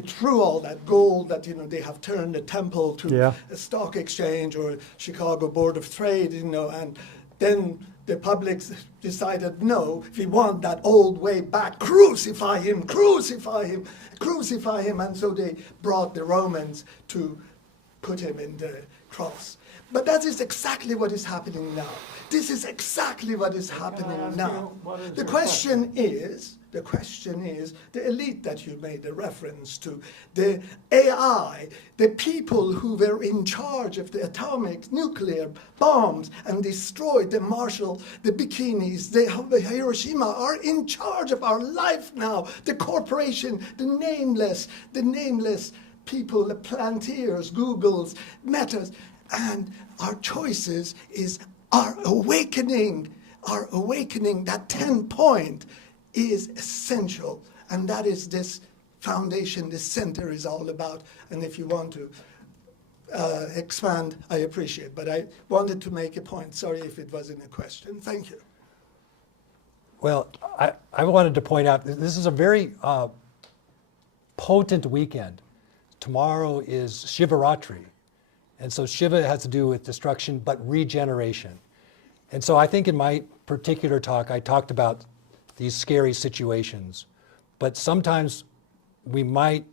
threw all that gold that, they have turned the temple to a stock exchange or Chicago Board of Trade, and then the public decided, no, if we want that old way back, crucify him, crucify him, crucify him. And so they brought the Romans to put him in the cross. But that is exactly what is happening now. This is exactly what is happening now. The question is, the elite that you made a reference to, the AI, the people who were in charge of the atomic nuclear bombs and destroyed the Marshall, the bikinis, the Hiroshima, are in charge of our life now. The corporation, the nameless people, the Plantiers, Googles, Metas, and our choices is our awakening. Our awakening, that 10-point, is essential, and that is this foundation, this center is all about. And if you want to expand, I appreciate, but I wanted to make a point. Sorry if it wasn't a question. Thank you. Well, I wanted to point out, this is a very potent weekend. Tomorrow is Shivaratri, and so Shiva has to do with destruction, but regeneration. And so I think in my particular talk, I talked about these scary situations, but sometimes we might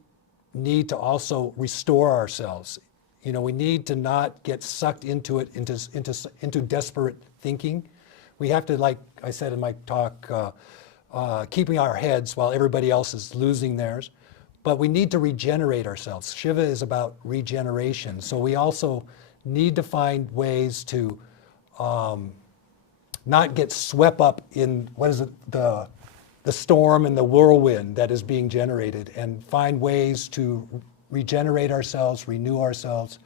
need to also restore ourselves. We need to not get sucked into it, into desperate thinking. We have to, like I said in my talk, keeping our heads while everybody else is losing theirs. But we need to regenerate ourselves. Shiva is about regeneration. So we also need to find ways to not get swept up in, the storm and the whirlwind that is being generated, and find ways to regenerate ourselves, renew ourselves,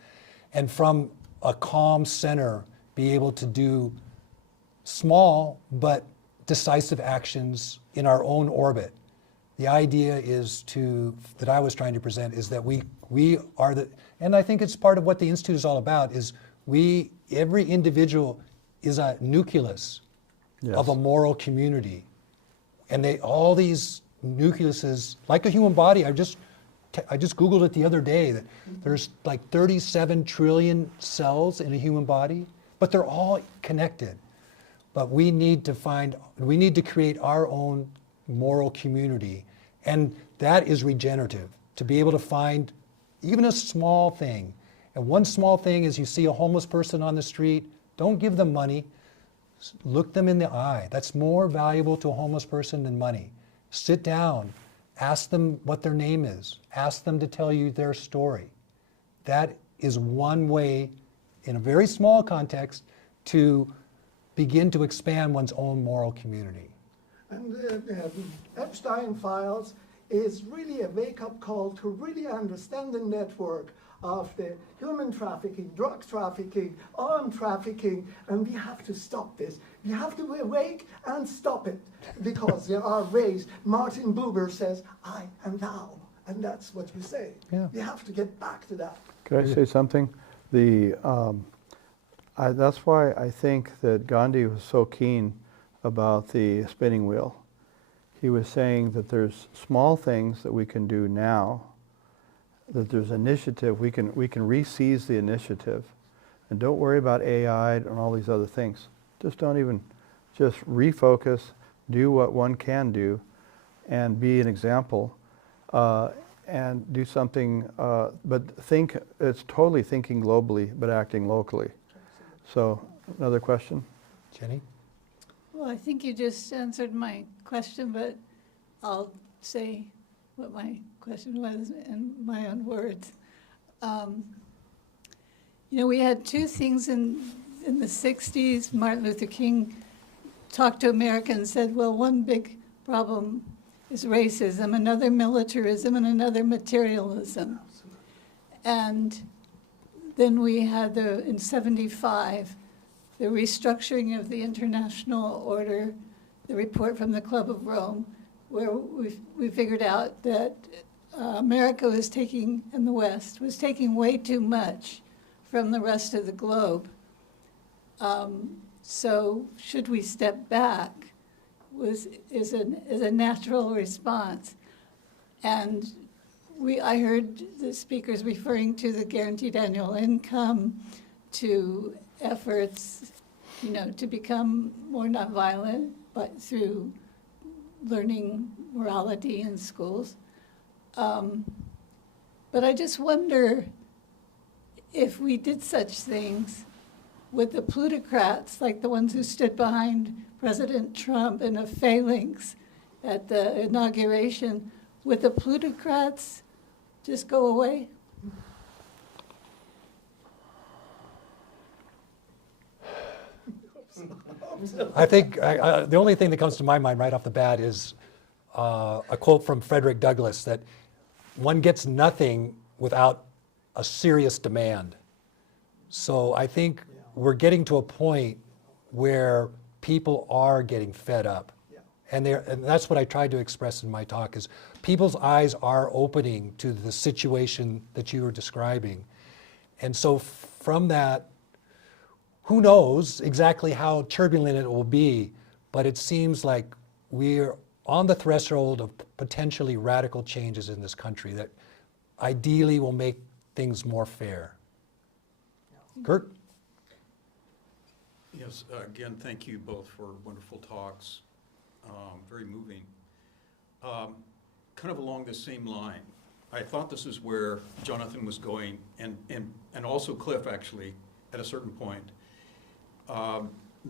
and from a calm center be able to do small but decisive actions in our own orbit. The idea is that I was trying to present is that we are and I think it's part of what the Institute is all about, is every individual is a nucleus of a moral community. And all these nucleuses, like a human body, I just Googled it the other day, that there's like 37 trillion cells in a human body, but they're all connected. But we need to create our own moral community. And that is regenerative, to be able to find even a small thing. And one small thing is, you see a homeless person on the street, don't give them money, look them in the eye. That's more valuable to a homeless person than money. Sit down, ask them what their name is, ask them to tell you their story. That is one way, in a very small context, to begin to expand one's own moral community. And Epstein Files is really a wake-up call to really understand the network of the human trafficking, drug trafficking, arm trafficking, and we have to stop this. We have to awake and stop it, because there are ways. Martin Buber says, I and thou, and that's what we say. Yeah. We have to get back to that. Could I say something? That's why I think that Gandhi was so keen about the spinning wheel. He was saying that there's small things that we can do now, that there's initiative, we can re-seize the initiative, and don't worry about AI and all these other things. Just refocus, do what one can do, and be an example, and do something, but it's totally thinking globally, but acting locally. So, another question? Jenny? Well, I think you just answered my question, but I'll say what my question was in my own words. We had two things in the 60s. Martin Luther King talked to America and said, well, one big problem is racism, another militarism, and another materialism. And then we had in 75, the restructuring of the international order, the report from the Club of Rome, where we figured out that America was taking, and the West, was taking way too much from the rest of the globe. So should we step back is a natural response. And I heard the speakers referring to the guaranteed annual income, to efforts, to become more nonviolent, but through learning morality in schools. But I just wonder, if we did such things, would the plutocrats, like the ones who stood behind President Trump in a phalanx at the inauguration, would the plutocrats just go away? I think the only thing that comes to my mind right off the bat is a quote from Frederick Douglass, that one gets nothing without a serious demand. So I think we're getting to a point where people are getting fed up. And that's what I tried to express in my talk, is people's eyes are opening to the situation that you were describing. And so from that, who knows exactly how turbulent it will be, but it seems like we're on the threshold of potentially radical changes in this country that ideally will make things more fair. Kurt? Yes, again, thank you both for wonderful talks. Very moving. Kind of along the same line, I thought this is where Jonathan was going, and also Cliff, actually, at a certain point.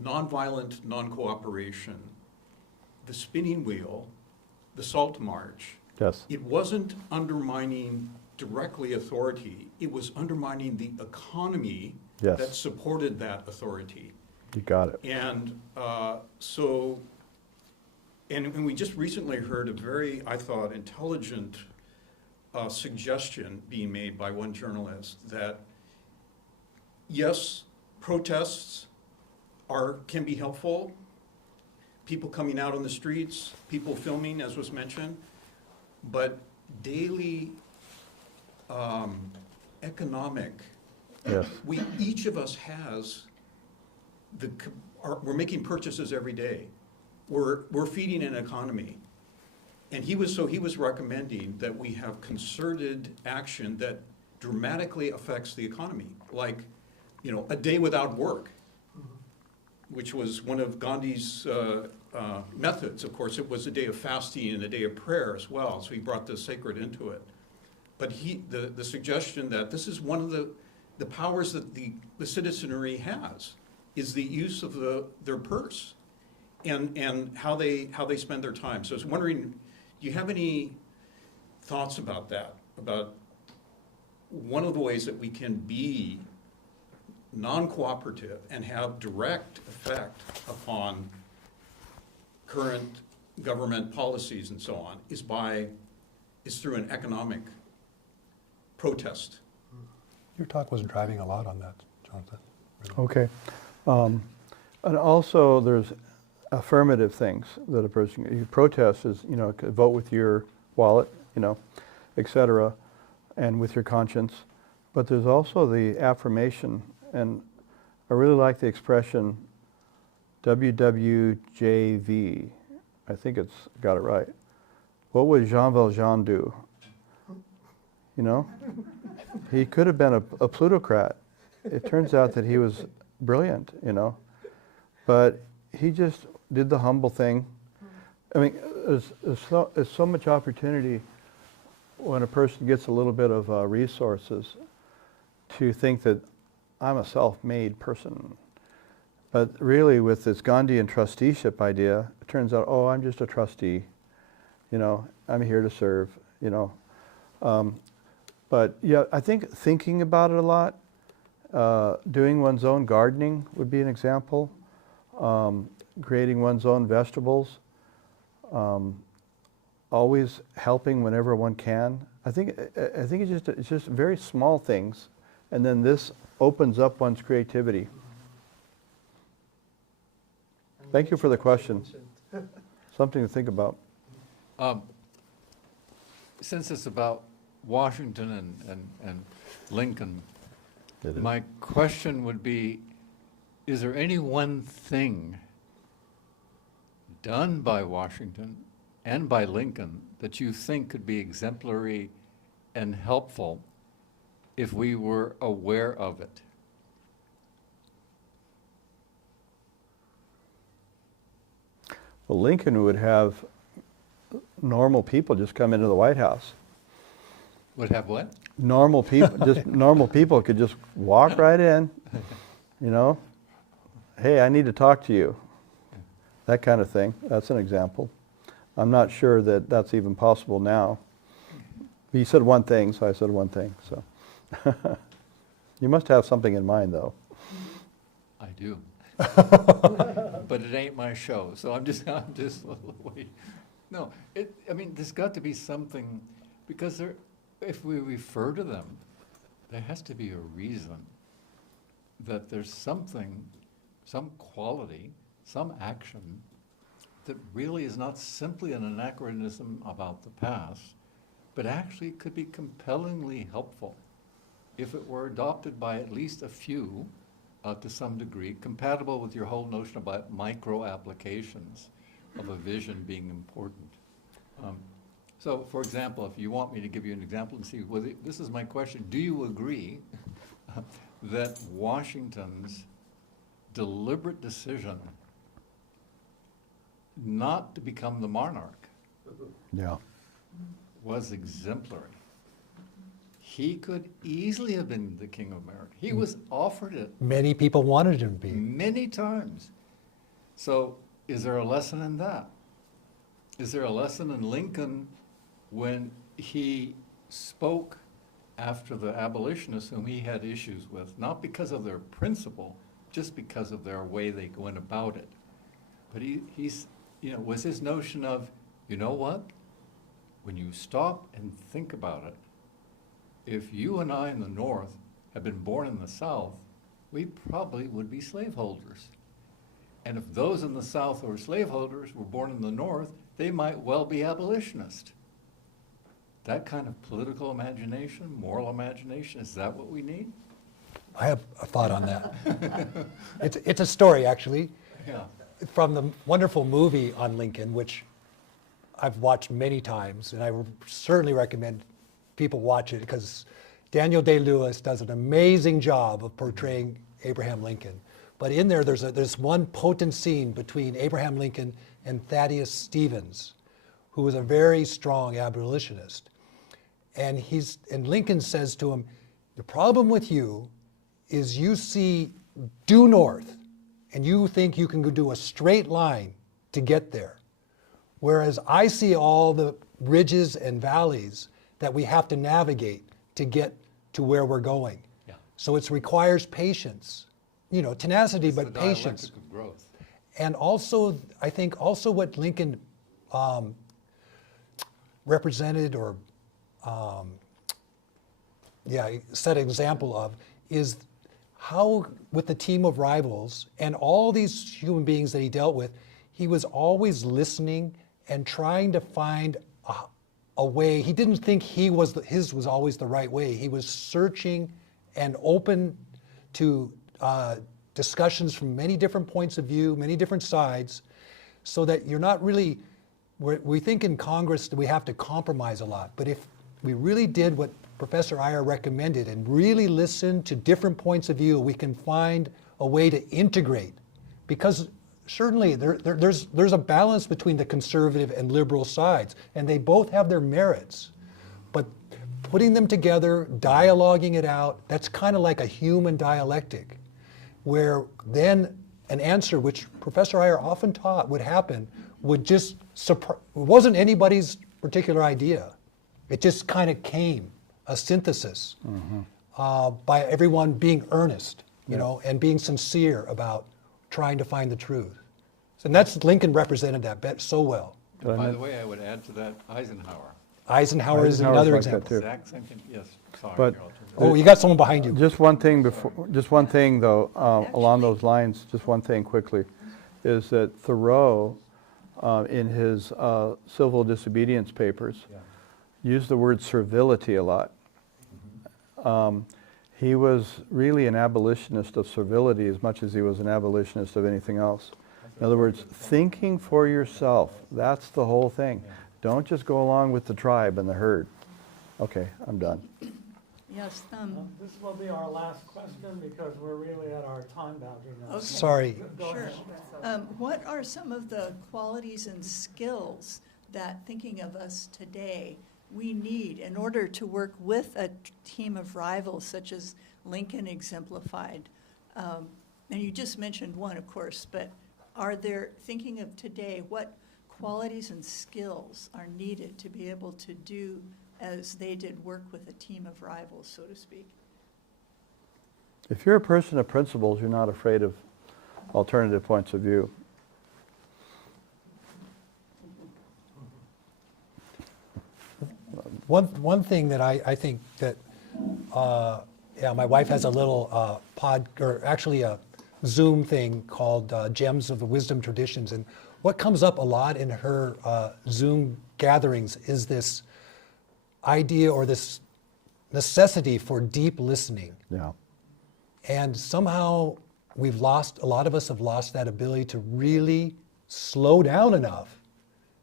Nonviolent non-cooperation, the spinning wheel, the salt march. Yes. It wasn't undermining directly authority, it was undermining the economy that supported that authority. You got it. And and we just recently heard a very, I thought, intelligent suggestion being made by one journalist that, yes, protests can be helpful. people coming out on the streets, people filming, as was mentioned, but daily economic. Yes. Each of us has we're making purchases every day. We're feeding an economy. And he was recommending that we have concerted action that dramatically affects the economy, like, a day without work, which was one of Gandhi's methods. Of course, it was a day of fasting and a day of prayer as well, so he brought the sacred into it. But the suggestion that this is one of the powers that the citizenry has is the use of their purse and how they spend their time. So I was wondering, do you have any thoughts about that? About one of the ways that we can be non-cooperative and have direct effect upon current government policies and so on is through an economic protest. Your talk was driving a lot on that, Jonathan. Okay. And also, there's affirmative things that a person, you protest is, vote with your wallet, et cetera, and with your conscience. But there's also the affirmation, and I really like the expression WWJV. I think it's got it right. What would Jean Valjean do? He could have been a plutocrat. It turns out that he was brilliant, but he just did the humble thing. I mean, there's so much opportunity when a person gets a little bit of resources to think that I'm a self-made person. But really, with this Gandhian trusteeship idea, it turns out, I'm just a trustee. I'm here to serve. But yeah, I think thinking about it a lot, doing one's own gardening would be an example. Creating one's own vegetables. Always helping whenever one can. I think it's just very small things, and then this opens up one's creativity. Thank you for the question. Something to think about. Since it's about Washington and Lincoln, my question would be, is there any one thing done by Washington and by Lincoln that you think could be exemplary and helpful if we were aware of it? Well, Lincoln would have normal people just come into the White House. Would have what? Normal people, just normal people could just walk right in, Hey, I need to talk to you. That kind of thing. That's an example. I'm not sure that that's even possible now. He said one thing, so I said one thing. So you must have something in mind, though. I do. But it ain't my show, so I'm just wait. No, there's got to be something, because if we refer to them, there has to be a reason that there's something, some quality, some action that really is not simply an anachronism about the past, but actually could be compellingly helpful if it were adopted by at least a few to some degree, compatible with your whole notion about micro applications of a vision being important. So, for example, if you want me to give you an example and see, this is my question, do you agree that Washington's deliberate decision not to become the monarch was exemplary? He could easily have been the King of America. He was offered it. Many people wanted him to be. Many times. So is there a lesson in that? Is there a lesson in Lincoln when he spoke after the abolitionists whom he had issues with, not because of their principle, just because of their way they went about it? But he's, was his notion of, you know what? When you stop and think about it, if you and I in the North had been born in the South, we probably would be slaveholders. And if those in the South who were slaveholders were born in the North, they might well be abolitionists. That kind of political imagination, moral imagination, is that what we need? I have a thought on that. It's a story, actually, Yeah. from the wonderful movie on Lincoln, which I've watched many times, and I certainly recommend people watch it because Daniel Day-Lewis does an amazing job of portraying Abraham Lincoln. But in there, there's one potent scene between Abraham Lincoln and Thaddeus Stevens, who was a very strong abolitionist. And Lincoln says to him, the problem with you is you see due north, and you think you can go do a straight line to get there. Whereas I see all the ridges and valleys that we have to navigate to get to where we're going. Yeah. So it requires patience, tenacity, It's but the patience. dialectic of growth. And also, I think also what Lincoln represented or set an example of is how with the team of rivals and all these human beings that he dealt with, he was always listening and trying to find a way. He didn't think his was always the right way. He was searching and open to discussions from many different points of view, many different sides, so that you're not really, we think in Congress that we have to compromise a lot, but if we really did what Professor Iyer recommended and really listened to different points of view, we can find a way to integrate. Because certainly there's a balance between the conservative and liberal sides, and they both have their merits. But putting them together, dialoguing it out, that's kind of like a human dialectic, where then an answer, which Professor Iyer often taught would happen, would just surprise. It wasn't anybody's particular idea. It just kind of came, a synthesis by everyone being earnest, and being sincere about trying to find the truth. And that's Lincoln represented that so well. And by the way, I would add to that Eisenhower. Eisenhower is another like that example. too. Exact same thing. Yes. Sorry. But Oh, you got someone behind you. Just one thing though, along those lines, just one thing quickly, is that Thoreau, in his civil disobedience papers, used the word servility a lot. He was really an abolitionist of servility as much as he was an abolitionist of anything else. In other words, thinking for yourself, that's the whole thing. Don't just go along with the tribe and the herd. Okay, I'm done. Yes. This will be our last question because we're really at our time boundary now. Okay. Sorry. Go Sure. ahead. What are some of the qualities and skills that, thinking of us today, we need in order to work with a team of rivals such as Lincoln exemplified? And you just mentioned one, of course, but are there, thinking of today, what qualities and skills are needed to be able to do as they did work with a team of rivals, so to speak? If you're a person of principles, you're not afraid of alternative points of view. One thing that I think that, my wife has a little a Zoom thing called Gems of the Wisdom Traditions. And what comes up a lot in her Zoom gatherings is this idea or this necessity for deep listening. Yeah. And somehow a lot of us have lost that ability to really slow down enough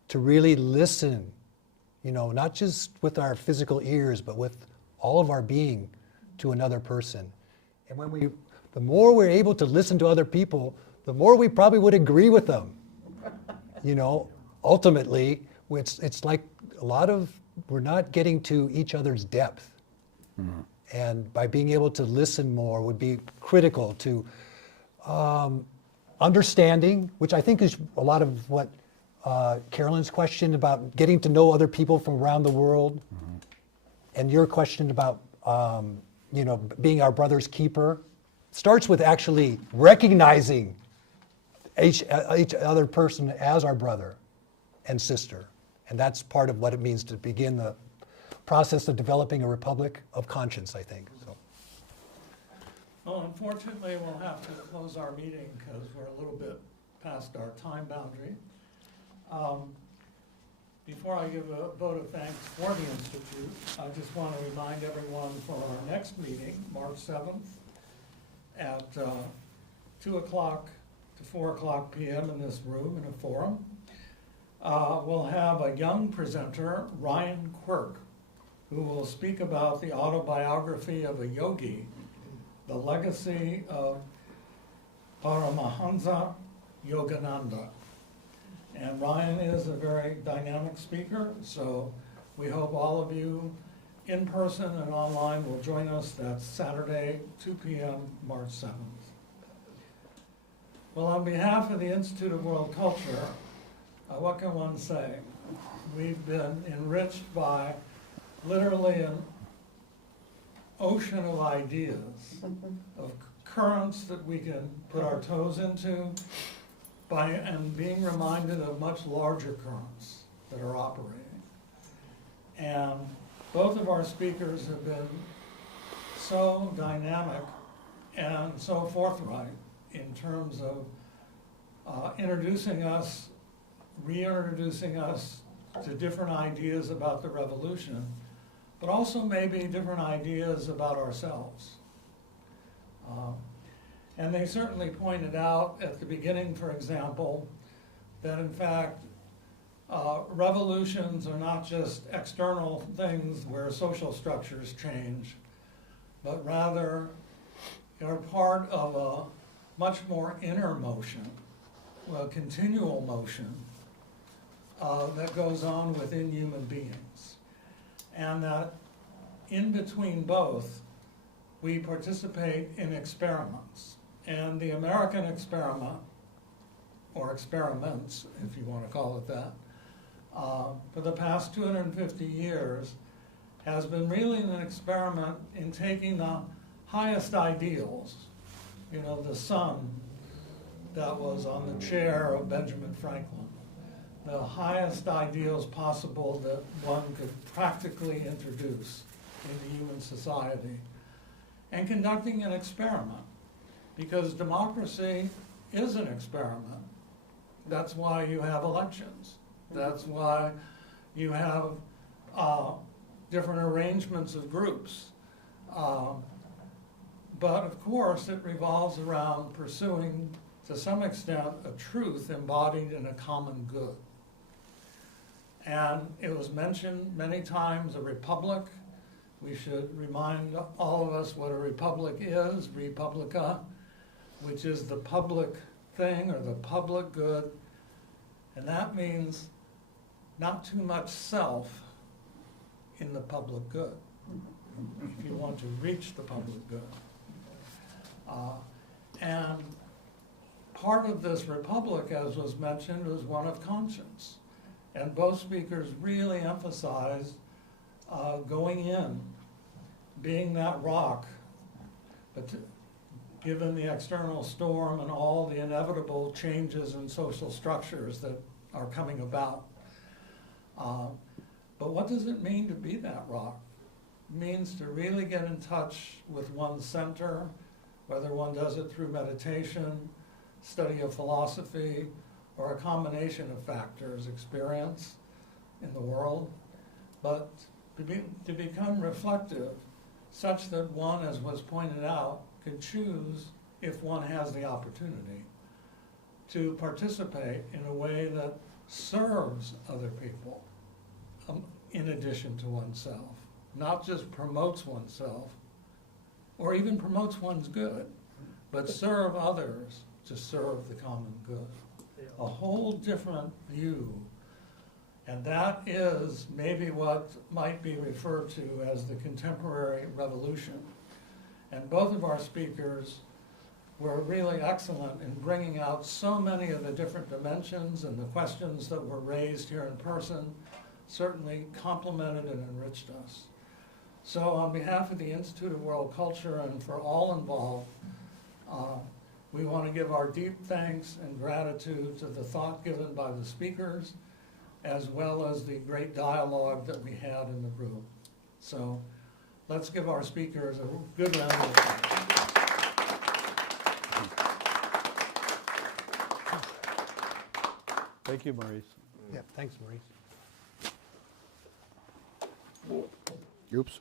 to really listen, not just with our physical ears, but with all of our being to another person. And the more we're able to listen to other people, the more we probably would agree with them. Ultimately, it's like we're not getting to each other's depth. Mm-hmm. And by being able to listen more would be critical to understanding, which I think is a lot of what Carolyn's question about getting to know other people from around the world, mm-hmm. and your question about being our brother's keeper, starts with actually recognizing each other person as our brother and sister. And that's part of what it means to begin the process of developing a republic of conscience, I think. So. Well, unfortunately, we'll have to close our meeting because we're a little bit past our time boundary. Before I give a vote of thanks for the Institute, I just want to remind everyone for our next meeting, March 7th, at 2 o'clock to 4 o'clock p.m. in this room in a forum. We'll have a young presenter, Ryan Quirk, who will speak about the autobiography of a yogi, the legacy of Paramahansa Yogananda. And Ryan is a very dynamic speaker, so we hope all of you in person and online will join us. That's Saturday, 2 p.m., March 7th. Well, on behalf of the Institute of World Culture, what can one say? We've been enriched by literally an ocean of ideas, of currents that we can put our toes into, and being reminded of much larger currents that are operating. And both of our speakers have been so dynamic and so forthright in terms of introducing us, reintroducing us to different ideas about the revolution, but also maybe different ideas about ourselves. And they certainly pointed out at the beginning, for example, that in fact, revolutions are not just external things where social structures change, but rather are part of a much more inner motion, a continual motion that goes on within human beings. And that in between both, we participate in experiments. And the American experiment, or experiments, if you want to call it that, for the past 250 years has been really an experiment in taking the highest ideals, you know, the sun that was on the chair of Benjamin Franklin, the highest ideals possible that one could practically introduce into human society, and conducting an experiment. Because democracy is an experiment. That's why you have elections. That's why you have different arrangements of groups. But of course, it revolves around pursuing, to some extent, a truth embodied in a common good. And it was mentioned many times, a republic. We should remind all of us what a republic is, republica, which is the public thing or the public good. And that means not too much self in the public good, if you want to reach the public good. And part of this republic, as was mentioned, was one of conscience. And both speakers really emphasized going in, being that rock, but given the external storm and all the inevitable changes in social structures that are coming about. But what does it mean to be that rock? It means to really get in touch with one's center, whether one does it through meditation, study of philosophy, or a combination of factors, experience in the world, but to become reflective such that one, as was pointed out, can choose, if one has the opportunity, to participate in a way that serves other people in addition to oneself, not just promotes oneself or even promotes one's good, but serve others to serve the common good. A whole different view. And that is maybe what might be referred to as the contemporary revolution. And both of our speakers were really excellent in bringing out so many of the different dimensions, and the questions that were raised here in person certainly complemented and enriched us. So on behalf of the Institute of World Culture and for all involved, we want to give our deep thanks and gratitude to the thought given by the speakers, as well as the great dialogue that we had in the room. So let's give our speakers a good round of applause. Thank you, Maurice. Yeah, thanks, Maurice. Oops.